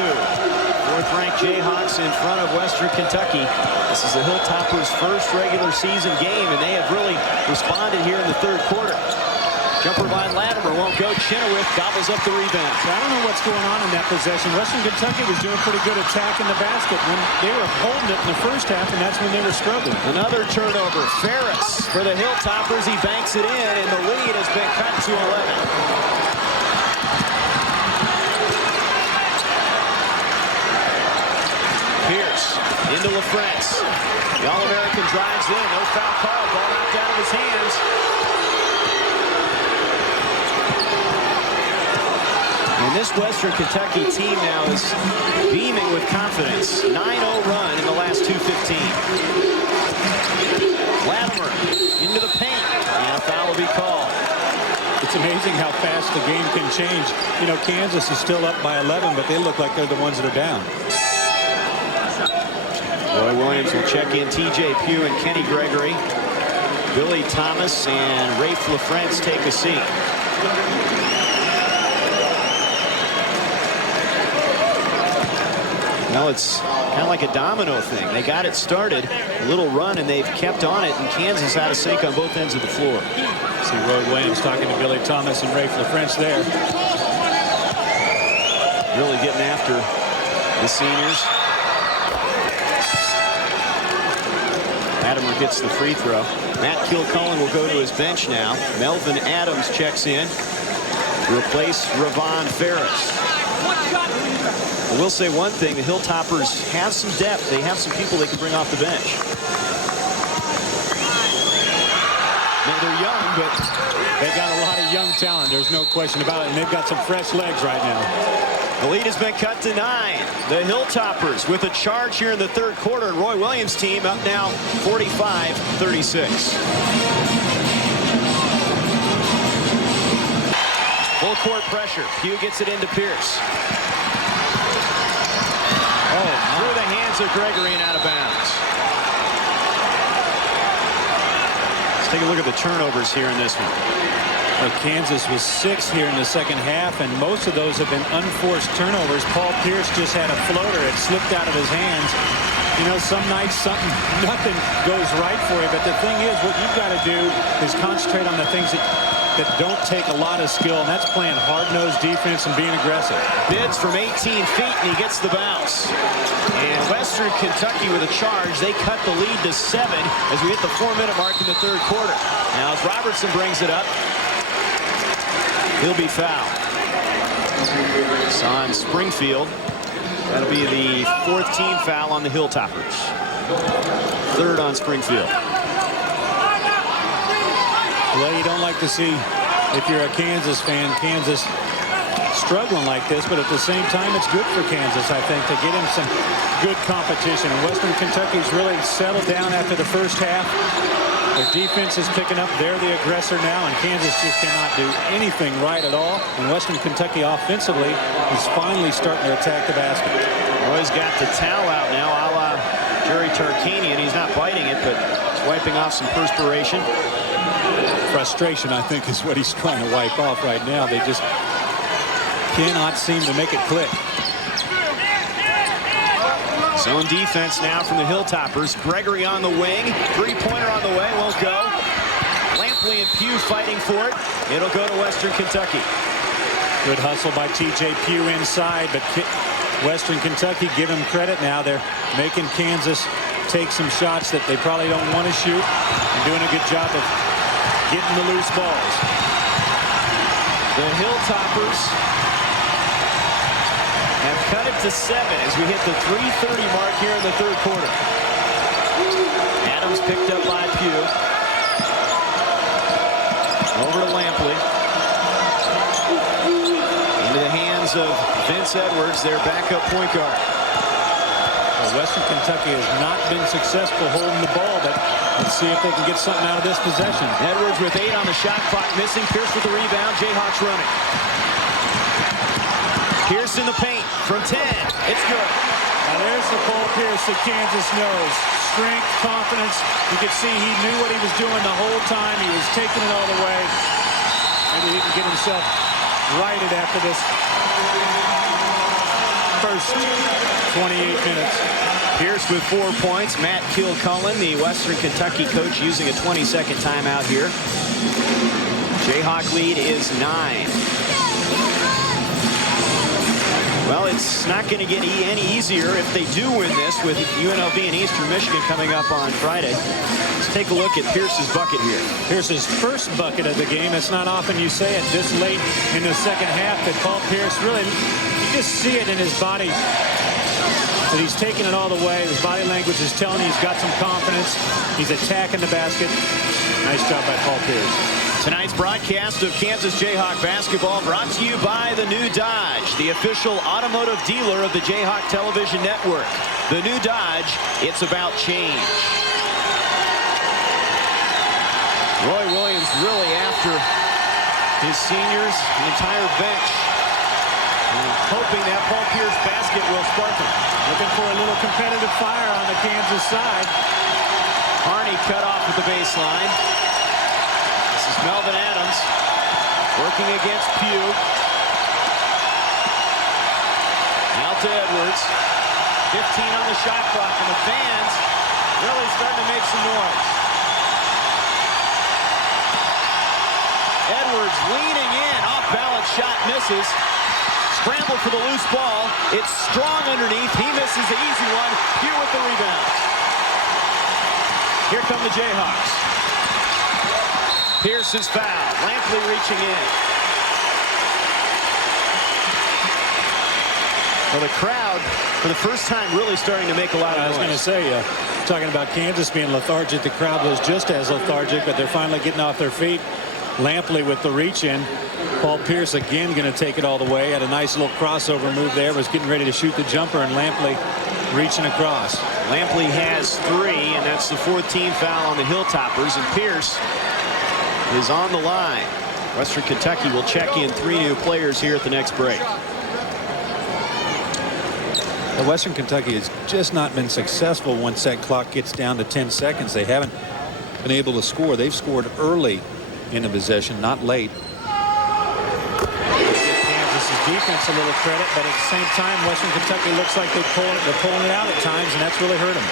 Fourth-ranked Jayhawks in front of Western Kentucky. This is the Hilltoppers' first regular season game, and they have really responded here in the third quarter. Jumper by Latimer won't go. Chenoweth gobbles up the rebound. I don't know what's going on in that possession. Western Kentucky was doing pretty good attacking the basket when they were holding it in the first half, and that's when they were struggling. Another turnover. Ferris for the Hilltoppers. He banks it in, and the lead has been cut to 11. Pierce into LaFrance. The All-American drives in. No foul call. Ball knocked out of his hands. And this Western Kentucky team now is beaming with confidence. 9-0 run in the last 2:15. Latimer into the paint. And a foul will be called. It's amazing how fast the game can change. You know, Kansas is still up by 11, but they look like they're the ones that are down. Roy Williams will check in. TJ Pugh and Kenny Gregory. Billy Thomas and Rafe LaFrance take a seat. Now it's kind of like a domino thing. They got it started, a little run, and they've kept on it, and Kansas out of sync on both ends of the floor. See Roy Williams talking to Billy Thomas and Rafe LaFrance there. Really getting after the seniors. Latimer gets the free throw. Matt Kilcullen will go to his bench now. Melvin Adams checks in to replace Ravon Ferris. I will say one thing, the Hilltoppers have some depth. They have some people they can bring off the bench. Now they're young, but they've got a lot of young talent. There's no question about it, and they've got some fresh legs right now. The lead has been cut to 9. The Hilltoppers with a charge here in the third quarter, and Roy Williams' team up now 45-36. Full court pressure. Pugh gets it into Pierce. Through the hands of Gregory and out of bounds. Let's take a look at the turnovers here in this one. Well, Kansas was 6 here in the second half, and most of those have been unforced turnovers. Paul Pierce just had a floater. It slipped out of his hands. You know, some nights nothing goes right for you, but the thing is, what you've got to do is concentrate on the things that don't take a lot of skill, and that's playing hard-nosed defense and being aggressive. Bids from 18 feet, and he gets the bounce. And Western Kentucky with a charge. They cut the lead to 7 as we hit the 4-minute mark in the third quarter. Now as Robertson brings it up, he'll be fouled. It's on Springfield. That'll be the 4th team foul on the Hilltoppers. 3rd on Springfield. Well, you don't like to see, if you're a Kansas fan, Kansas struggling like this, but at the same time, it's good for Kansas, I think, to get him some good competition. And Western Kentucky's really settled down after the first half. Their defense is picking up. They're the aggressor now, and Kansas just cannot do anything right at all. And Western Kentucky offensively is finally starting to attack the basket. Roy's got the towel out now, a la Jerry Tarkanian. He's not biting it, but he's wiping off some perspiration. Frustration, I think, is what he's trying to wipe off right now. They just cannot seem to make it click. Zone defense now from the Hilltoppers. Gregory on the wing. Three-pointer on the way. Won't go. Lampley and Pugh fighting for it. It'll go to Western Kentucky. Good hustle by TJ Pugh inside, but Western Kentucky, give him credit now. They're making Kansas take some shots that they probably don't want to shoot and doing a good job of getting the loose balls. The Hilltoppers have cut it to 7 as we hit the 3:30 mark here in the third quarter. Adams picked up by Pugh. Over to Lampley. Into the hands of Vince Edwards, their backup point guard. Well, Western Kentucky has not been successful holding the ball, but let's see if they can get something out of this possession. Edwards with 8 on the shot clock, missing. Pierce with the rebound. Jayhawks running. Pierce in the paint from 10. It's good. Now there's the Paul Pierce that Kansas knows. Strength, confidence. You could see he knew what he was doing the whole time. He was taking it all the way. Maybe he can get himself righted after this first 28 minutes. Pierce with 4 points. Matt Kilcullen, the Western Kentucky coach, using a 20-second timeout here. Jayhawk lead is 9. Well, it's not going to get any easier if they do win this, with UNLV and Eastern Michigan coming up on Friday. Let's take a look at Pierce's bucket here. Pierce's first bucket of the game. It's not often you say it this late in the second half that Paul Pierce really, you just see it in his body that he's taking it all the way. His body language is telling you he's got some confidence. He's attacking the basket. Nice job by Paul Pierce. Tonight's broadcast of Kansas Jayhawk basketball brought to you by the new Dodge, the official automotive dealer of the Jayhawk television network. The new Dodge, it's about change. Roy Williams really after his seniors, the entire bench, and hoping that Paul Pierce basket will spark him. Looking for a little competitive fire on the Kansas side. Harney cut off at the baseline. This is Melvin Adams working against Pugh. Out to Edwards. 15 on the shot clock, and the fans really starting to make some noise. Edwards leaning in, off balance shot, misses. Scramble for the loose ball. It's Strong underneath. He misses the easy one. Pugh with the rebound. Here come the Jayhawks. Pierce is fouled. Lampley reaching in. Well, the crowd, for the first time, really starting to make a lot of noise. I was going to say, talking about Kansas being lethargic, the crowd was just as lethargic, but they're finally getting off their feet. Lampley with the reach in. Paul Pierce again going to take it all the way. Had a nice little crossover move there. Was getting ready to shoot the jumper, and Lampley reaching across. Lampley has 3, and that's the 4th team foul on the Hilltoppers, and Pierce is on the line. Western Kentucky will check in 3 new players here at the next break. Western Kentucky has just not been successful once that clock gets down to 10 seconds. They haven't been able to score. They've scored early in the possession, not late. Give Kansas's defense a little credit, but at the same time, Western Kentucky looks like they're pulling it out at times, and that's really hurt them.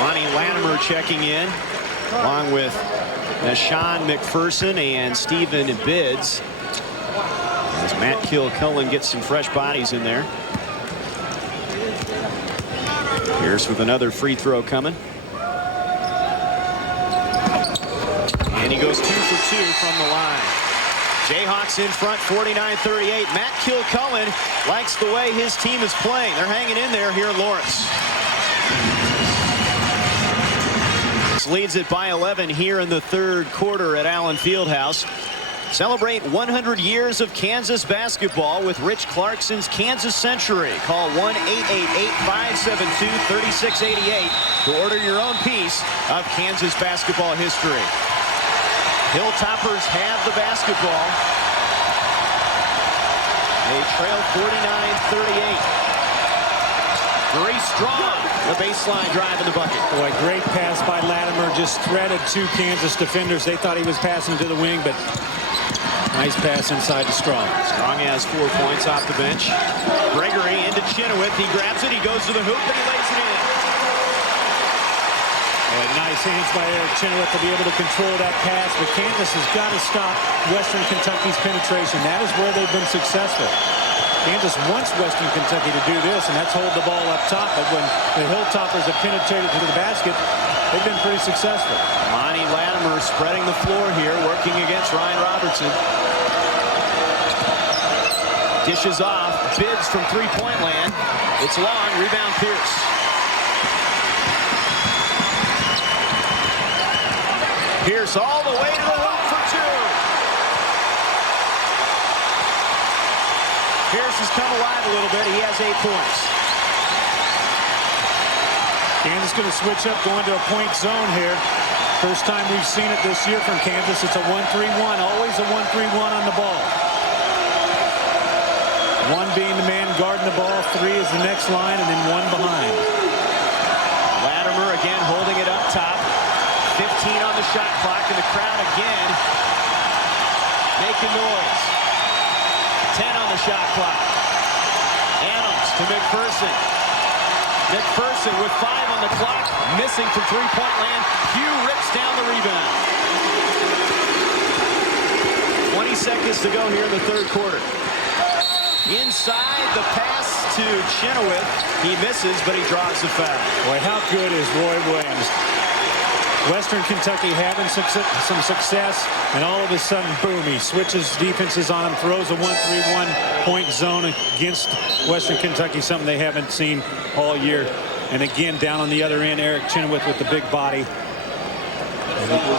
Lonnie Latimer checking in, along with Sean McPherson and Stephen Bidds, as Matt Kilcullen gets some fresh bodies in there. Pierce with another free throw coming. And he goes 2 for 2 from the line. Jayhawks in front, 49-38. Matt Kilcullen likes the way his team is playing. They're hanging in there here in Lawrence. Leads it by 11 here in the 3rd quarter at Allen Fieldhouse. Celebrate 100 years of Kansas basketball with Rich Clarkson's Kansas Century. Call 1-888-572-3688 to order your own piece of Kansas basketball history. Hilltoppers have the basketball. They trail 49-38. Very Strong, the baseline drive in the bucket. Boy, great pass by Latimer, just threaded 2 Kansas defenders. They thought he was passing to the wing, but nice pass inside to Strong. Strong has 4 points off the bench. Gregory into Chenoweth. He grabs it, he goes to the hoop, and he lays it in. Boy, nice hands by Eric Chenoweth to be able to control that pass, but Kansas has got to stop Western Kentucky's penetration. That is where they've been successful. Kansas wants Western Kentucky to do this, and that's hold the ball up top. But when the Hilltoppers have penetrated to the basket, they've been pretty successful. Lonnie Latimer spreading the floor here, working against Ryan Robertson. Dishes off, Bidds from 3-point land. It's long, rebound Pierce. Pierce all the way to the hoop for 2. Pierce has come alive a little bit. He has 8 points. Kansas going to switch up, going to a point zone here. First time we've seen it this year from Kansas. It's a 1-3-1, always a 1-3-1 on the ball. 1 being the man guarding the ball, 3 is the next line, and then 1 behind. Latimer again holding it up top. 15 on the shot clock, and the crowd again making noise. 10 on the shot clock. Adams to McPherson. McPherson with 5 on the clock, missing from 3-point land. Hugh rips down the rebound. seconds to go here in the third quarter. Inside, the pass to Chenoweth. He misses, but he draws the foul. Boy, how good is Roy Williams? Western Kentucky having some success, and all of a sudden, boom, he switches defenses on him, throws a 1-3-1 point zone against Western Kentucky, something they haven't seen all year. And again, down on the other end, Eric Chenoweth with the big body.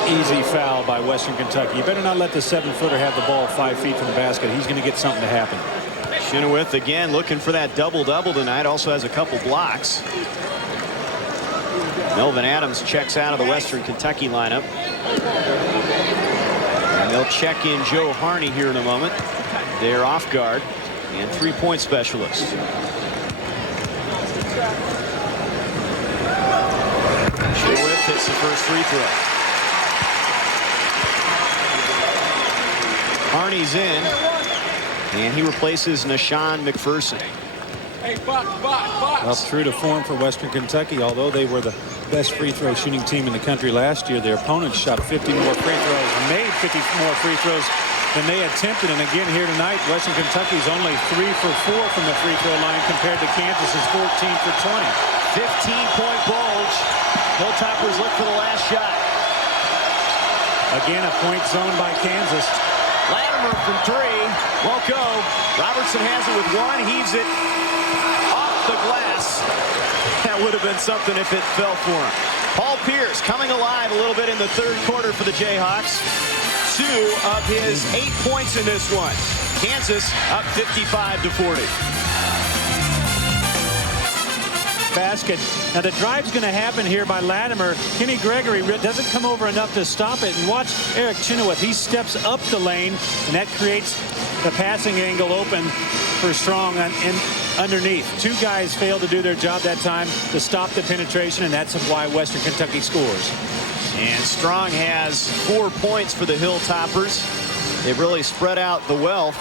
Easy foul by Western Kentucky. You better not let the 7-footer have the ball 5 feet from the basket. He's going to get something to happen. Chenoweth again looking for that double-double tonight. Also has a couple blocks. Melvin Adams checks out of the Western Kentucky lineup. And they'll check in Joe Harney here in a moment. They're off guard and three-point specialist. Chenoweth hits the first free throw. Harney's in, and he replaces Nashawn McPherson. Well, true to form for Western Kentucky, although they were the best free throw shooting team in the country last year, their opponents shot 50 more free throws, made 50 more free throws than they attempted. And again here tonight, Western Kentucky's only 3 for 4 from the free throw line compared to Kansas's 14 for 20. 15-point bulge. Hilltoppers look for the last shot. Again, a point zone by Kansas. Latimer from 3. Won't go. Robertson has it with 1. Heaves it off the glass. That would have been something if it fell for him. Paul Pierce coming alive a little bit in the third quarter for the Jayhawks. 2 of his 8 points in this one. Kansas up 55-40. Basket. Now the drive's going to happen here by Latimer. Kenny Gregory doesn't come over enough to stop it. And watch Eric Chenoweth. He steps up the lane, and that creates the passing angle open for Strong and underneath. 2 guys failed to do their job that time to stop the penetration, and that's why Western Kentucky scores. And Strong has 4 points for the Hilltoppers. They've really spread out the wealth.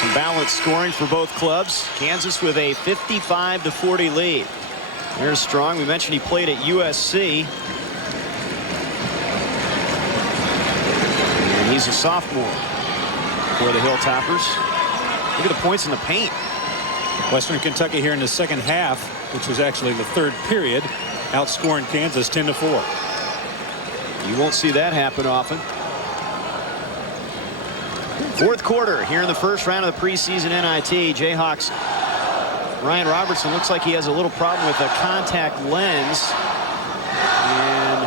Some balanced scoring for both clubs. Kansas with a 55-40 lead. There's Strong. We mentioned he played at USC. And he's a sophomore for the Hilltoppers. Look at the points in the paint. Western Kentucky here in the second half, which was actually the third period, outscoring Kansas 10-4. You won't see that happen often. Fourth quarter here in the first round of the preseason NIT. Jayhawks. Ryan Robertson looks like he has a little problem with a contact lens. And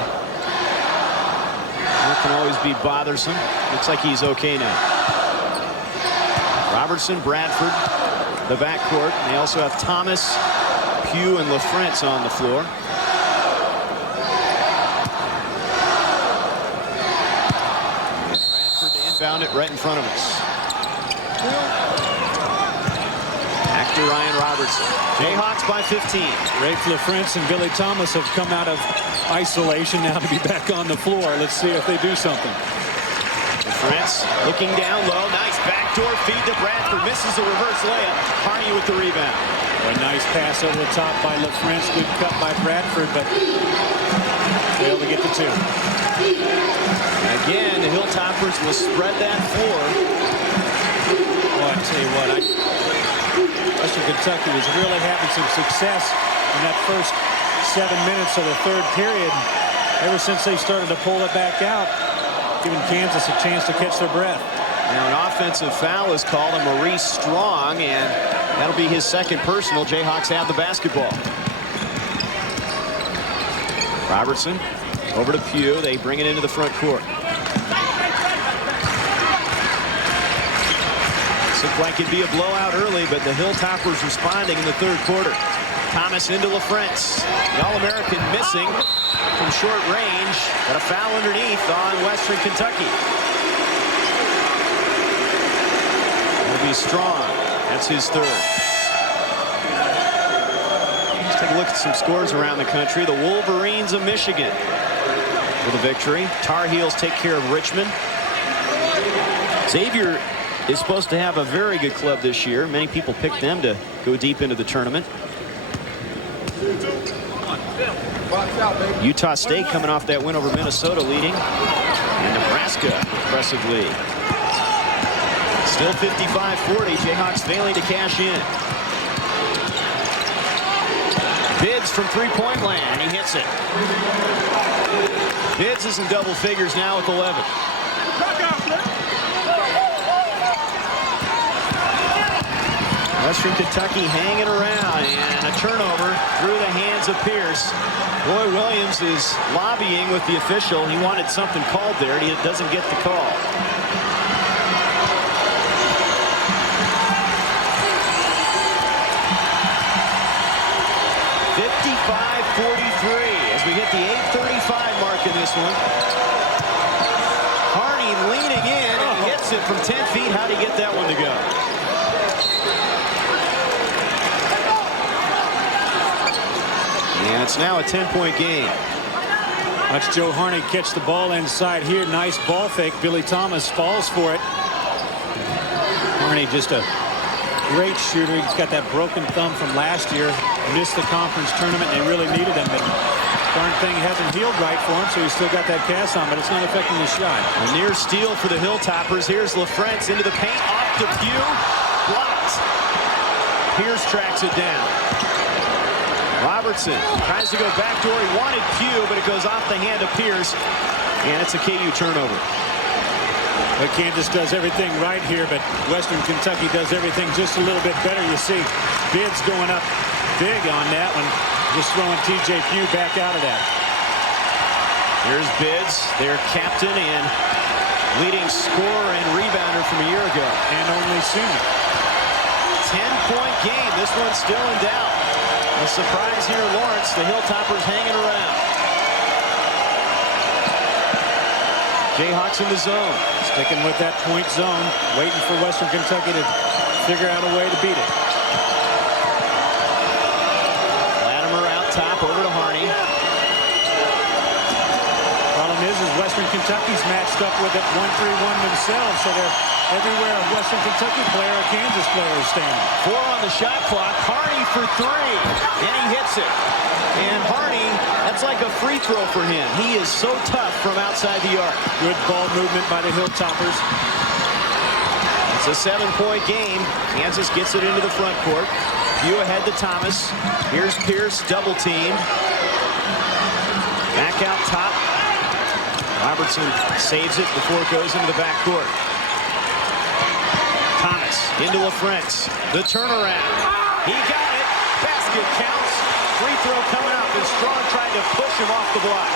that can always be bothersome. Looks like he's okay now. Robertson, Bradford, the backcourt. They also have Thomas, Pugh, and LaFrentz on the floor. Found it right in front of us. Back to Ryan Robertson. Jayhawks by 15. Rafe LaFrentz and Billy Thomas have come out of isolation now to be back on the floor. Let's see if they do something. LaFrentz looking down low. Nice backdoor feed to Bradford. Misses a reverse layup. Harney with the rebound. A nice pass over the top by LaFrentz. Good cut by Bradford, but failed to get the 2. Again, the Hilltoppers will spread that floor. Well, I tell you what, Western Kentucky was really having some success in that first 7 minutes of the third period. Ever since they started to pull it back out, giving Kansas a chance to catch their breath. Now an offensive foul is called on Maurice Strong, and that'll be his second personal. Jayhawks have the basketball. Robertson over to Pugh. They bring it into the front court. This looked like it'd be a blowout early, but the Hilltoppers responding in the third quarter. Thomas into LaFrentz. The All-American missing from short range, but a foul underneath on Western Kentucky. It'll be Strong. That's his third. Let's take a look at some scores around the country. The Wolverines of Michigan with a victory. Tar Heels take care of Richmond. Xavier is supposed to have a very good club this year. Many people picked them to go deep into the tournament. Utah State coming off that win over Minnesota leading. And Nebraska impressive lead. Still 55-40. Jayhawks failing to cash in. Bids from three-point land, and he hits it. Bids is in double figures now with 11. Western Kentucky hanging around, and a turnover through the hands of Pierce. Roy Williams is lobbying with the official. He wanted something called there, and he doesn't get the call. As we hit the 8:35 mark in this one. Harney leaning in, and he hits it from 10 feet. How'd he get that one to go? And it's now a 10-point game. Watch Joe Harney catch the ball inside here. Nice ball fake. Billy Thomas falls for it. Harney just a great shooter. He's got that broken thumb from last year. Missed the conference tournament, and they really needed him. But darn thing hasn't healed right for him, so he's still got that cast on, but it's not affecting his shot. A near steal for the Hilltoppers. Here's LaFrentz into the paint, off to Pugh, blocked. Pierce tracks it down. Robertson tries to go backdoor. He wanted Pugh, but it goes off the hand of Pierce, and it's a KU turnover. But Kansas does everything right here, but Western Kentucky does everything just a little bit better. You see Bids going up big on that one, just throwing TJ Pugh back out of that. Here's Bids, their captain and leading scorer and rebounder from a year ago. And only senior. 10-point game. This one's still in doubt. A surprise here in Lawrence. The Hilltoppers hanging around. Jayhawks in the zone. Sticking with that point zone, waiting for Western Kentucky to figure out a way to beat it. Latimer out top, over to Harney. Problem is Western Kentucky's matched up with it 1-3-1 themselves, so they're everywhere a Western Kentucky player or Kansas player is standing. 4 on the shot clock. Harney for 3, and he hits it. And Harney, that's like a free throw for him. He is so tough from outside the arc. Good ball movement by the Hilltoppers. It's a 7-point game. Kansas gets it into the front court. Pugh ahead to Thomas. Here's Pierce, double team. Back out top. Robertson saves it before it goes into the back court. Thomas into LaFrentz. The turnaround. He got it. Basket counts. Free throw coming up, and Strong tried to push him off the block.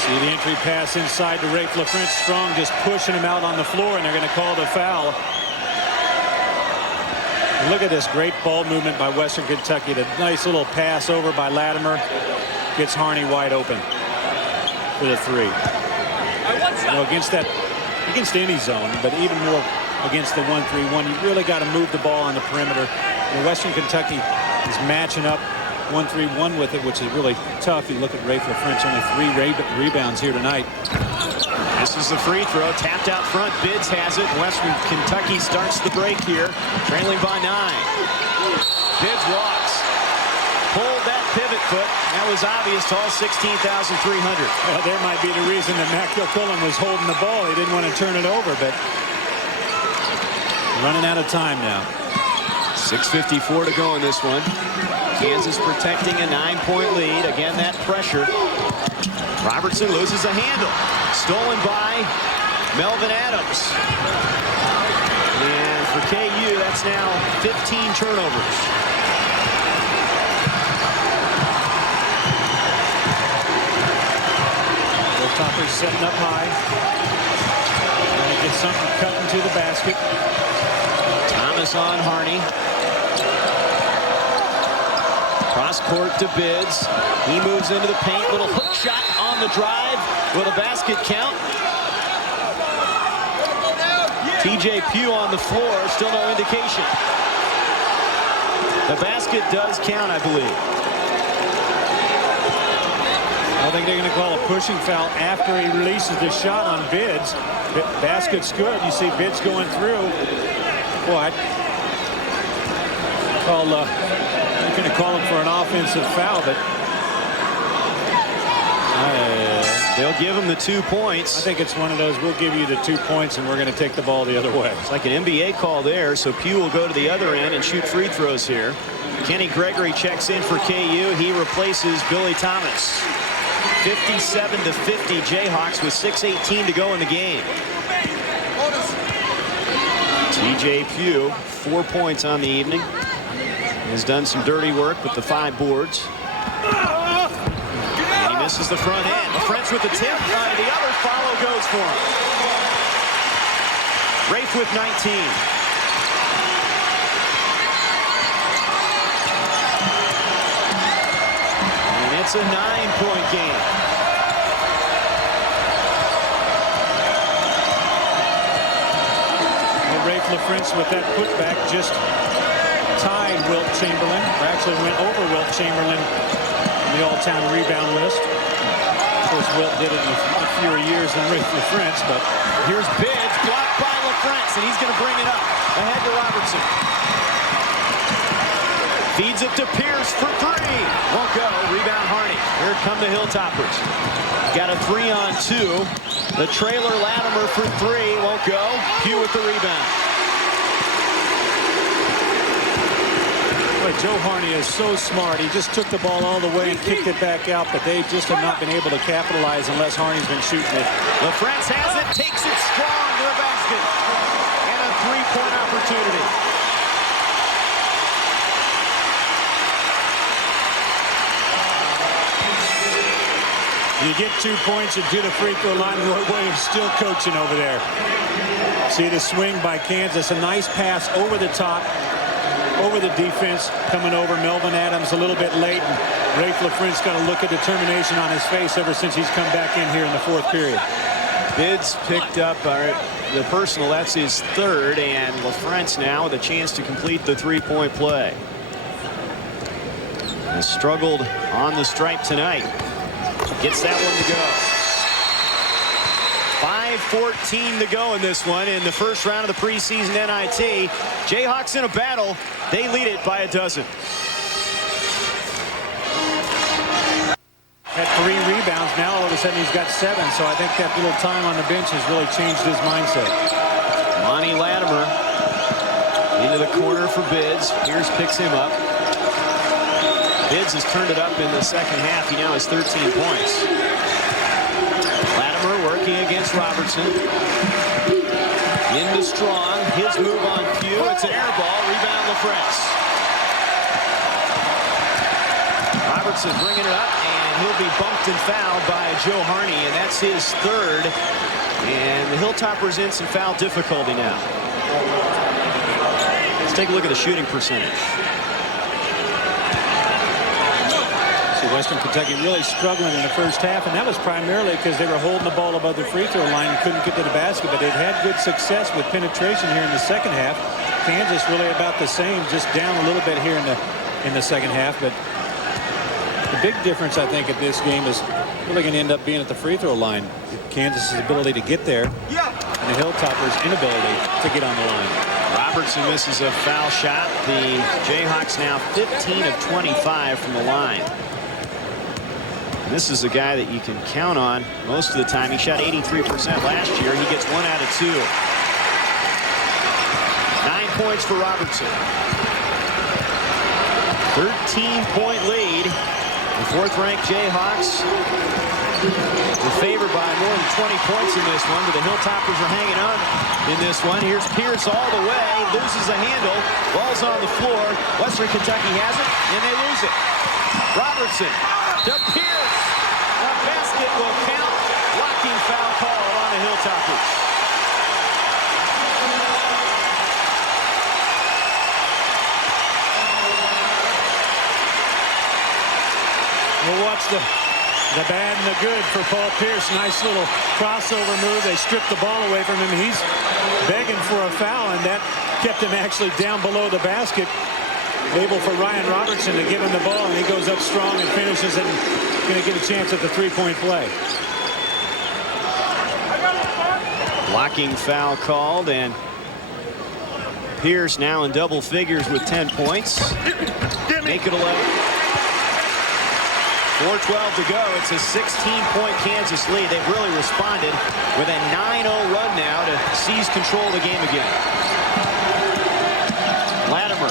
See the entry pass inside to Rafe LaFrentz. Strong just pushing him out on the floor, and they're going to call the foul. Look at this great ball movement by Western Kentucky. The nice little pass over by Latimer gets Harney wide open for the 3. You know, against any zone, but even more against the 1-3-1, you really got to move the ball on the perimeter. And Western Kentucky is matching up 1-3-1 with it, which is really tough. You look at Rafe LaFrentz, only 3 rebounds here tonight. This is the free throw, tapped out front. Bids has it. Western Kentucky starts the break here, trailing by 9. Bids walks. Pulled that pivot foot. That was obvious to all 16,300. Well, there might be the reason that Matt Kilcullen was holding the ball. He didn't want to turn it over, but running out of time now. 6:54 to go in this one. Kansas protecting a 9-point lead. Again, that pressure. Robertson loses a handle. Stolen by Melvin Adams. And for KU, that's now 15 turnovers. Hilltoppers setting up high. Trying to get something cut into the basket. Thomas on Harney. Cross court to Bids. He moves into the paint. Little hook shot on the drive. Will the basket count? TJ Pugh on the floor. Still no indication. The basket does count, I believe. I think they're going to call a pushing foul after he releases the shot on Bids. Basket's good. You see Bids going through. Boy, going to call him for an offensive foul, but they'll give him the 2 points. I think it's one of those, we'll give you the 2 points and we're going to take the ball the other way. It's like an NBA call there, so Pugh will go to the other end and shoot free throws here. Kenny Gregory checks in for KU. He replaces Billy Thomas. 57-50 Jayhawks with 6:18 to go in the game. TJ Pugh, 4 points on the evening. Has done some dirty work with the 5 boards. And he misses the front end. French with the tip. The other follow goes for him. Rafe with 19. And it's a 9-point game. Well, Rafe LaFrance with that putback just tied Wilt Chamberlain, or actually went over Wilt Chamberlain on the all-time rebound list. Of course, Wilt did it in a fewer years than Rafe LaFrance, but here's Biggs, blocked by LaFrance, and he's going to bring it up. Ahead to Robertson. Feeds it to Pierce for 3. Won't go. Rebound Harney. Here come the Hilltoppers. Got a 3-on-2. The trailer Latimer for 3. Won't go. Pugh with the rebound. Joe Harney is so smart. He just took the ball all the way and kicked it back out, but they just have not been able to capitalize unless Harney's been shooting it. LaFrance has it, takes it strong to the basket. And a 3-point opportunity. You get 2 points and to the free throw line. Roy Williams still coaching over there. See the swing by Kansas. A nice pass over the top. Over the defense, coming over. Melvin Adams a little bit late, and Rafe LaFrance got a look of determination on his face ever since he's come back in here in the 4th period. Bids picked up the personal. That's his 3rd, and LaFrance now with a chance to complete the 3-point play. Has struggled on the stripe tonight. Gets that one to go. 5:14 to go in this one in the first round of the preseason NIT. Jayhawks in a battle. They lead it by a dozen. Had 3 rebounds. Now all of a sudden he's got 7. So I think that little time on the bench has really changed his mindset. Monty Latimer into the corner for Bids. Pierce picks him up. Bids has turned it up in the second half. He now has 13 points. Latimer working against Robertson. Into Strong. His move on Pugh. It's an air ball. Rebound LaFrance. Robertson bringing it up, and he'll be bumped and fouled by Joe Harney, and that's his 3rd. And the Hilltoppers in some foul difficulty now. Let's take a look at the shooting percentage. Western Kentucky really struggling in the first half, and that was primarily because they were holding the ball above the free throw line and couldn't get to the basket, but they've had good success with penetration here in the second half. Kansas really about the same, just down a little bit here in the second half, but the big difference I think at this game is really going to end up being at the free throw line. Kansas' ability to get there, and the Hilltoppers' inability to get on the line. Robertson misses a foul shot. The Jayhawks now 15 of 25 from the line. This is a guy that you can count on most of the time. He shot 83% last year. He gets 1 out of 2. 9 points for Robertson. 13-point lead. The 4th-ranked Jayhawks were favored by more than 20 points in this one, but the Hilltoppers are hanging on in this one. Here's Pierce all the way. Loses a handle. Ball's on the floor. Western Kentucky has it, and they lose it. Robertson to Pierce. A basket will count. Blocking foul call on the Hilltoppers. We'll watch the bad and the good for Paul Pierce. Nice little crossover move. They stripped the ball away from him. He's begging for a foul, and that kept him actually down below the basket. Able for Ryan Robertson to give him the ball, and he goes up strong and finishes it, and going to get a chance at the 3-point play. Blocking foul called, and Pierce now in double figures with 10 points. Make it 11. 4:12 to go. It's a 16-point Kansas lead. They've really responded with a 9-0 run now to seize control of the game again. Latimer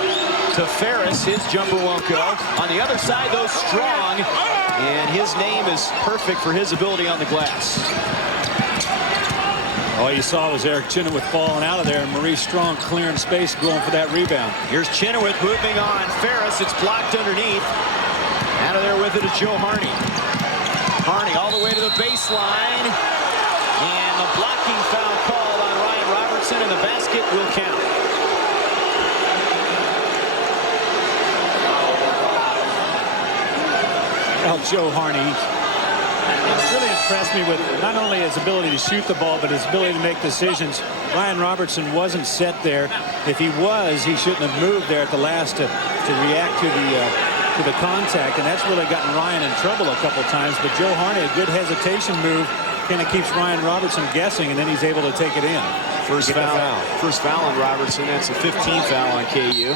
to Ferris. His jumper won't go. On the other side, though, Strong. And his name is perfect for his ability on the glass. All you saw was Eric Chenoweth falling out of there, and Maurice Strong clearing space, going for that rebound. Here's Chenoweth moving on Ferris. It's blocked underneath. Out of there with it is Joe Harney. Harney all the way to the baseline. And the blocking foul called on Ryan Robertson, and the basket will count. Well, Joe Harney really impressed me with not only his ability to shoot the ball, but his ability to make decisions. Ryan Robertson wasn't set there. If he was, he shouldn't have moved there at the last to react to the contact, and that's really gotten Ryan in trouble a couple times. But Joe Harney, a good hesitation move, kind of keeps Ryan Robertson guessing, and then he's able to take it in. First foul on Robertson. That's a 15th foul on KU.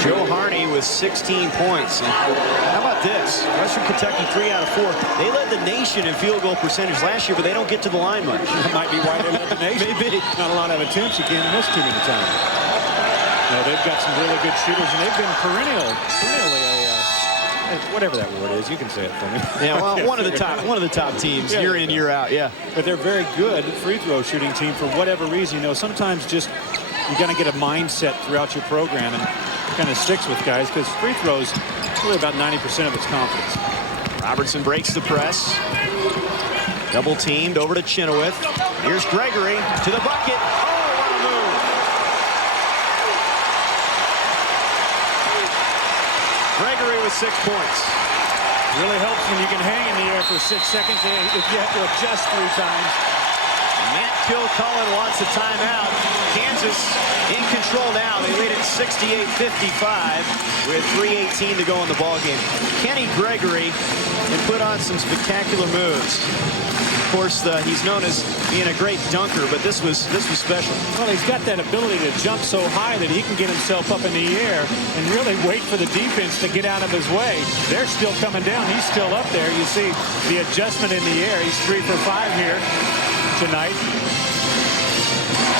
Joe Harney with 16 points. And how about this? Western Kentucky 3 out of 4. They led the nation in field goal percentage last year, but they don't get to the line much. That might be why they led the nation. Maybe. Not a lot of attempts. You can't miss too many times. No, they've got some really good shooters, and they've been perennially whatever that word is. You can say it for me. Yeah, well, one of the top teams, yeah, year in, year out. Yeah. But they're very good free throw shooting team for whatever reason. You know, sometimes just you got to get a mindset throughout your program, and kind of sticks with guys because free throws really about 90% of its confidence. Robertson breaks the press. Double teamed over to Chenoweth. Here's Gregory to the bucket. Oh, what a move. Gregory with 6 points. Really helps when you can hang in the air for 6 seconds if you have to adjust 3 times. Matt Kilcullen wants a timeout. Kansas in control now. They lead at 68-55 with 3:18 to go in the ballgame. Kenny Gregory can put on some spectacular moves. Of course, he's known as being a great dunker, but this was special. Well, he's got that ability to jump so high that he can get himself up in the air and really wait for the defense to get out of his way. They're still coming down. He's still up there. You see the adjustment in the air. He's 3 for 5 here tonight.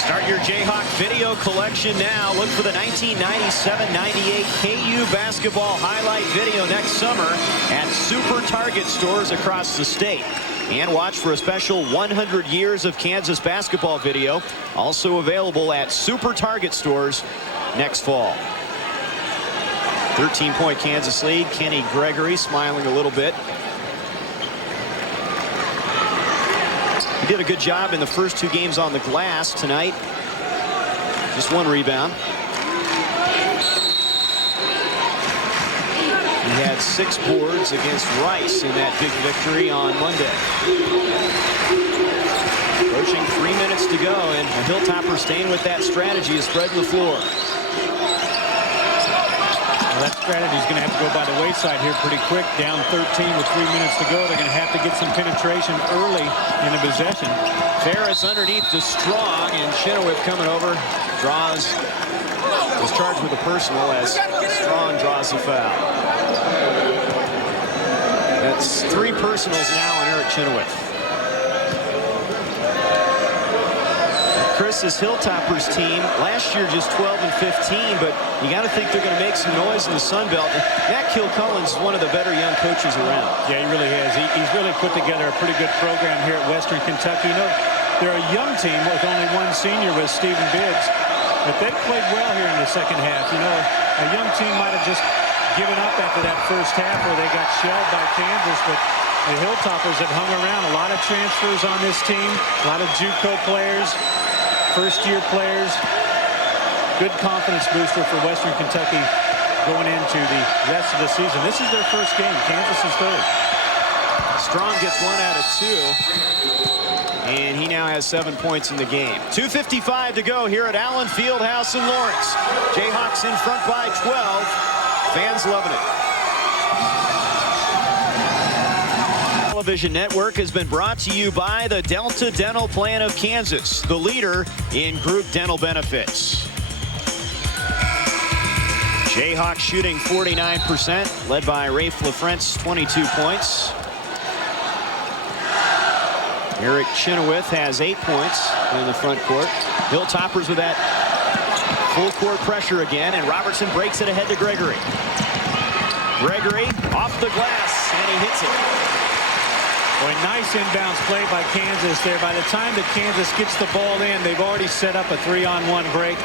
Start your Jayhawk video collection now. Look for the 1997-98 KU basketball highlight video next summer at Super Target stores across the state. And watch for a special 100 years of Kansas basketball video, also available at Super Target stores next fall. 13-point Kansas lead. Kenny Gregory smiling a little bit. He did a good job in the first 2 games on the glass tonight. Just 1 rebound. He had 6 boards against Rice in that big victory on Monday. Approaching 3 minutes to go, and the Hilltopper staying with that strategy of spreading the floor. Well, that strategy is going to have to go by the wayside here pretty quick. Down 13 with 3 minutes to go. They're going to have to get some penetration early in the possession. Ferris underneath to Strong, and Chenoweth coming over. Draws. Was charged with a personal as Strong draws the foul. That's 3 personals now on Eric Chenoweth. Chris, this Hilltoppers team last year just 12 and 15, but you got to think they're going to make some noise in the Sun Belt. Matt Kilcullen's one of the better young coaches around. Yeah, he really has. He's really put together a pretty good program here at Western Kentucky. You know, they're a young team with only 1 senior with Stephen Biggs, but they've played well here in the second half. You know, a young team might have just given up after that first half where they got shelled by Kansas, but the Hilltoppers have hung around. A lot of transfers on this team, a lot of JUCO players, first-year players. Good confidence booster for Western Kentucky going into the rest of the season. This is their first game. Kansas is third. Strong gets 1 out of 2. And he now has 7 points in the game. 2:55 to go here at Allen Fieldhouse in Lawrence. Jayhawks in front by 12. Fans loving it. Television Network has been brought to you by the Delta Dental Plan of Kansas, the leader in group dental benefits. Jayhawk shooting 49%, led by Rafe LaFrentz, 22 points. Eric Chenoweth has 8 points in the front court. Hilltoppers with that full court pressure again, and Robertson breaks it ahead to Gregory. Gregory off the glass, and he hits it. Boy, nice inbounds play by Kansas there. By the time that Kansas gets the ball in, they've already set up a 3-on-1 break.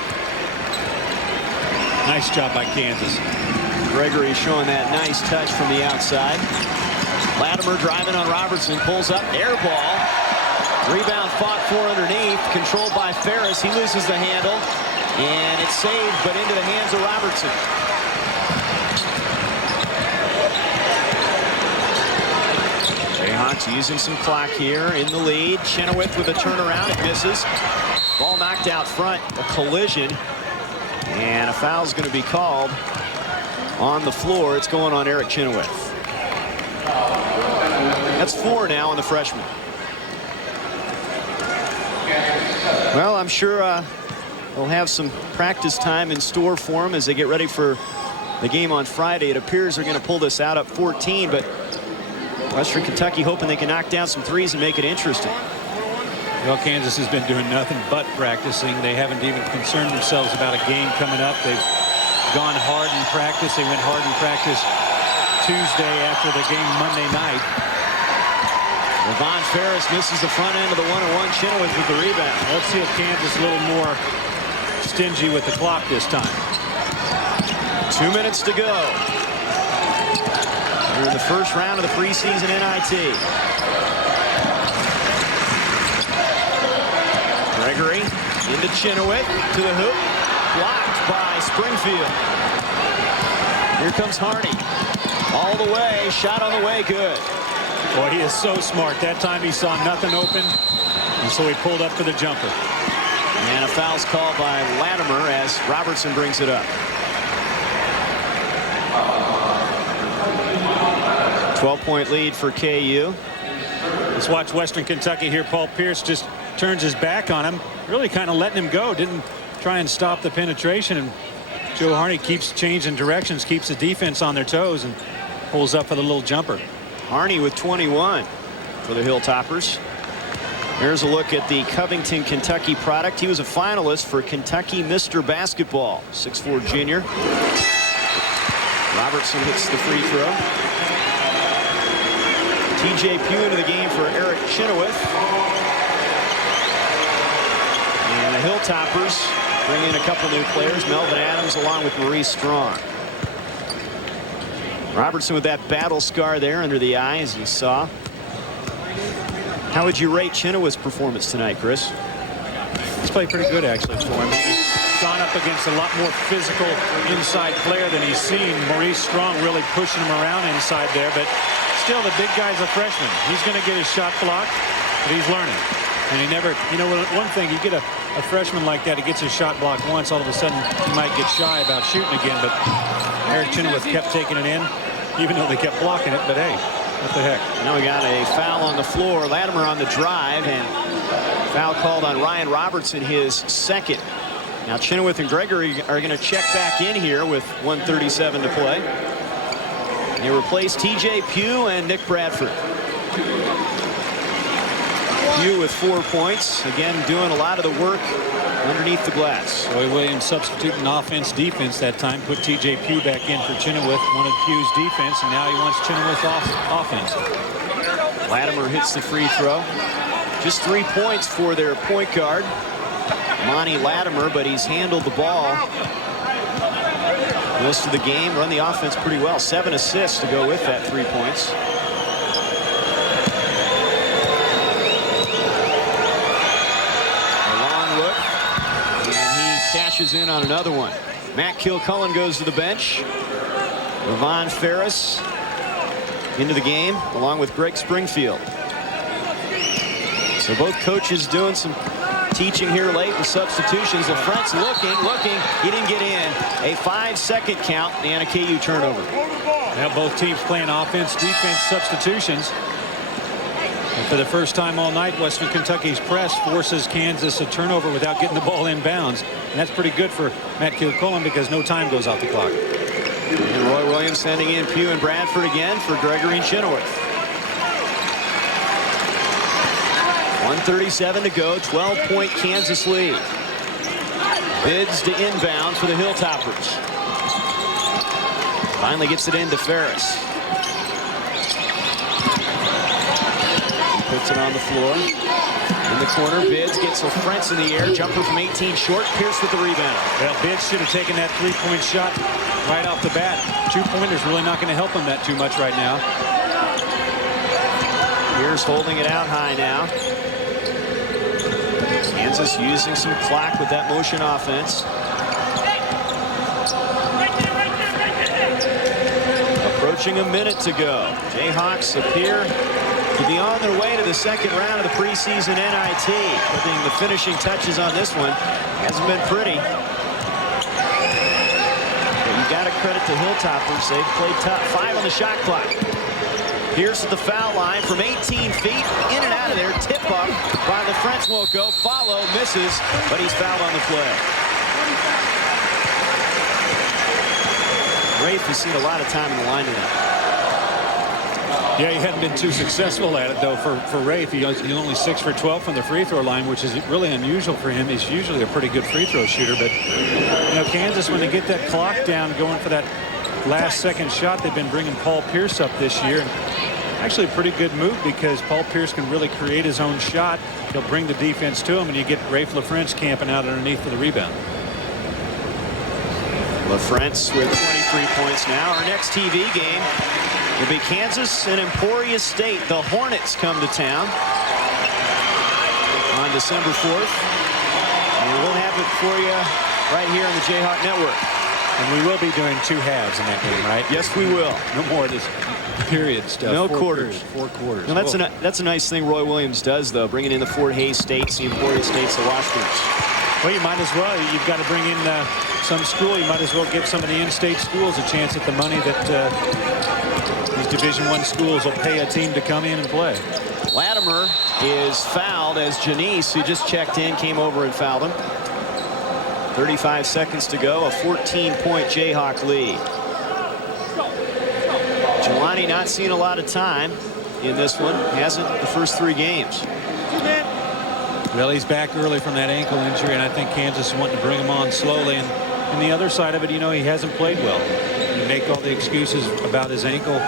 Nice job by Kansas. Gregory showing that nice touch from the outside. Latimer driving on Robertson, pulls up, air ball. Rebound fought for underneath, controlled by Ferris. He loses the handle, and it's saved, but into the hands of Robertson. Jayhawks using some clock here in the lead. Chenoweth with a turnaround. It misses. Ball knocked out front. A collision. And a foul's going to be called on the floor. It's going on Eric Chenoweth. That's 4 now on the freshman. Well, I'm sure they'll have some practice time in store for them as they get ready for the game on Friday. It appears they're going to pull this out up 14, but Western Kentucky hoping they can knock down some threes and make it interesting. Well, Kansas has been doing nothing but practicing. They haven't even concerned themselves about a game coming up. They've gone hard in practice. They went hard in practice Tuesday after the game Monday night. Ravon Ferris misses the front end of the one-on-one. Chenoweth with the rebound. Let's see if Kansas a little more stingy with the clock this time. 2 minutes to go. We're in the first round of the preseason NIT. Gregory into Chenoweth to the hoop. Blocked by Springfield. Here comes Harney. All the way. Shot on the way. Good. Boy, he is so smart. That time he saw nothing open, and so he pulled up for the jumper. And a foul's called by Latimer as Robertson brings it up. 12-point lead for KU. Let's watch Western Kentucky here. Paul Pierce just turns his back on him, really kind of letting him go. Didn't try and stop the penetration, and Joe Harney keeps changing directions, keeps the defense on their toes, and pulls up for the little jumper. Harney with 21 for the Hilltoppers. Here's a look at the Covington, Kentucky product. He was a finalist for Kentucky Mr. Basketball. 6'4" junior. Robertson hits the free throw. TJ Pugh into the game for Eric Chenoweth. And the Hilltoppers bring in a couple new players. Melvin Adams along with Maurice Strong. Robertson with that battle scar there under the eye, as you saw. How would you rate Chenoweth's performance tonight, Chris? He's played pretty good, actually, for him. He's gone up against a lot more physical inside player than he's seen. Maurice Strong really pushing him around inside there, but still, the big guy's a freshman. He's going to get his shot blocked, but he's learning. And he never, you know, one thing, you get a freshman like that, he gets his shot blocked once, all of a sudden he might get shy about shooting again, but Eric Chenoweth kept taking it in, even though they kept blocking it, but hey, what the heck. Now we got a foul on the floor. Latimer on the drive, and foul called on Ryan Robertson, his second. Now Chenoweth and Gregory are going to check back in here with 1:37 to play. They replace TJ Pugh and Nick Bradford. Pugh with 4 points. Again, doing a lot of the work underneath the glass. Roy Williams substituting offense, defense that time. Put TJ Pugh back in for Chenoweth. Wanted Pugh's defense, and now he wants Chenoweth's offense. Latimer hits the free throw. Just 3 points for their point guard, Monty Latimer, but he's handled the ball most of the game, run the offense pretty well. 7 assists to go with that 3 points. A long look, and he cashes in on another one. Matt Kilcullen goes to the bench. Ravon Ferris into the game, along with Greg Springfield. So both coaches doing some teaching here late with substitutions. LaFrentz looking. He didn't get in. A 5-second count and a KU turnover. Now both teams playing offense, defense substitutions. And for the first time all night, Western Kentucky's press forces Kansas a turnover without getting the ball inbounds. And that's pretty good for Matt Kilcullen because no time goes off the clock. And Roy Williams sending in Pugh and Bradford again for Gregory and Chenoweth. 1:37 to go, 12-point Kansas lead. Bids to inbound for the Hilltoppers. Finally gets it into Ferris. Puts it on the floor. In the corner, Bids gets LaFrentz in the air. Jumper from 18 short. Pierce with the rebound. Well, Bids should have taken that three-point shot right off the bat. Two-pointers really not going to help him that too much right now. Pierce holding it out high now. Kansas using some clock with that motion offense. Approaching a minute to go. Jayhawks appear to be on their way to the second round of the preseason NIT. Putting the finishing touches on this one hasn't been pretty. But you got to credit the Hilltoppers. They've played tough. 5 on the shot clock. Pierce at the foul line from 18 feet. In and out of there. Tip up by LaFrentz. Won't go. Follow. Misses. But he's fouled on the play. Rafe has seen a lot of time in the line tonight. Yeah, he hadn't been too successful at it, though, for Rafe. He's only 6 for 12 from the free throw line, which is really unusual for him. He's usually a pretty good free throw shooter. But, you know, Kansas, when they get that clock down going for that last second shot, they've been bringing Paul Pierce up this year. And actually a pretty good move because Paul Pierce can really create his own shot. He'll bring the defense to him, and you get Rafe LaFrentz camping out underneath for the rebound. LaFrentz with 23 points now. Our next TV game will be Kansas and Emporia State. The Hornets come to town on December 4th. And we'll have it for you right here on the Jayhawk Network. And we will be doing 2 halves in that game, right? Yes, we will. No more of this period stuff. No quarters. 4 quarters. Now, that's a nice thing Roy Williams does, though, bringing in the Fort Hays States, the Emporia States, the Washburn's. Well, you might as well. You've got to bring in some school. You might as well give some of the in-state schools a chance at the money that these Division I schools will pay a team to come in and play. Latimer is fouled as Janice, who just checked in, came over and fouled him. 35 seconds to go, a 14-point Jayhawk lead. Jelani not seeing a lot of time in this one. Hasn't the first 3 games. Well, he's back early from that ankle injury, and I think Kansas is wanting to bring him on slowly. And the other side of it, you know, he hasn't played well. You make all the excuses about his ankle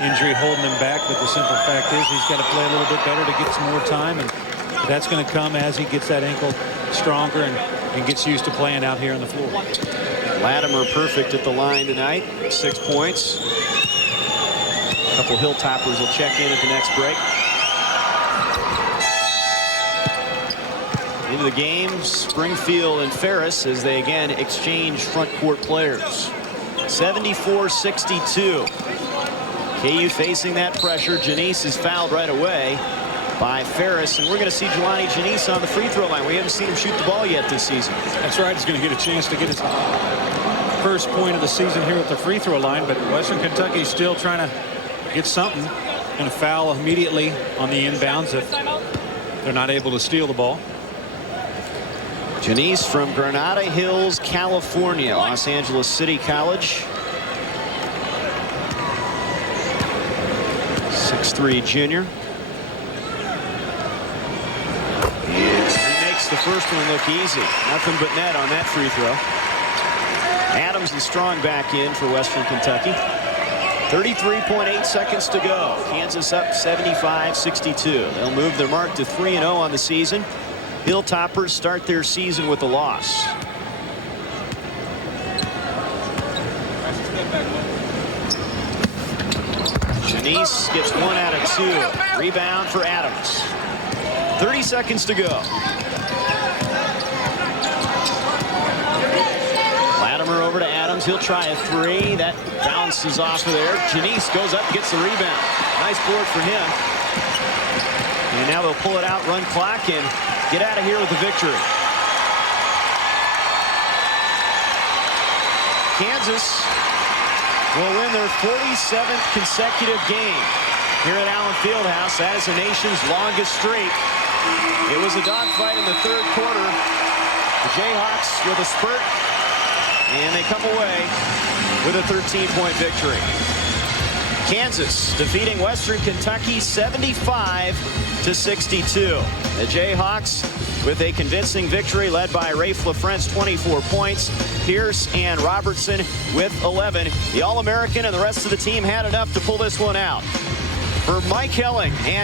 injury holding him back, but the simple fact is he's got to play a little bit better to get some more time, and that's going to come as he gets that ankle stronger and gets used to playing out here on the floor. Latimer perfect at the line tonight, 6 points. A couple Hilltoppers will check in at the next break. Into the game, Springfield and Ferris as they again exchange front court players. 74-62. KU facing that pressure. Janice is fouled right away by Ferris, and we're going to see Jelani Janice on the free throw line. We haven't seen him shoot the ball yet this season. That's right. He's going to get a chance to get his first point of the season here at the free throw line, but Western Kentucky's still trying to get something. Going to foul immediately on the inbounds if they're not able to steal the ball. Janice from Granada Hills, California, Los Angeles City College. 6'3" junior. And he makes the first one look easy. Nothing but net on that free throw. Adams and Strong back in for Western Kentucky. 33.8 seconds to go. Kansas up 75-62. They'll move their mark to 3-0 on the season. Hilltoppers start their season with a loss. Janice gets 1 out of 2. Rebound for Adams. 30 seconds to go. Latimer over to Adams. He'll try a 3. That bounces off of there. Janice goes up, gets the rebound. Nice board for him. And now they'll pull it out, run clock, and get out of here with the victory. Kansas will win their 47th consecutive game. here at Allen Fieldhouse. That is the nation's longest streak. It was a dogfight in the third quarter. The Jayhawks with a spurt, and they come away with a 13-point victory. Kansas defeating Western Kentucky 75-62. The Jayhawks with a convincing victory led by Rafe LaFrentz, 24 points. Pierce and Robertson with 11. The All-American and the rest of the team had enough to pull this one out. For Mike Helling and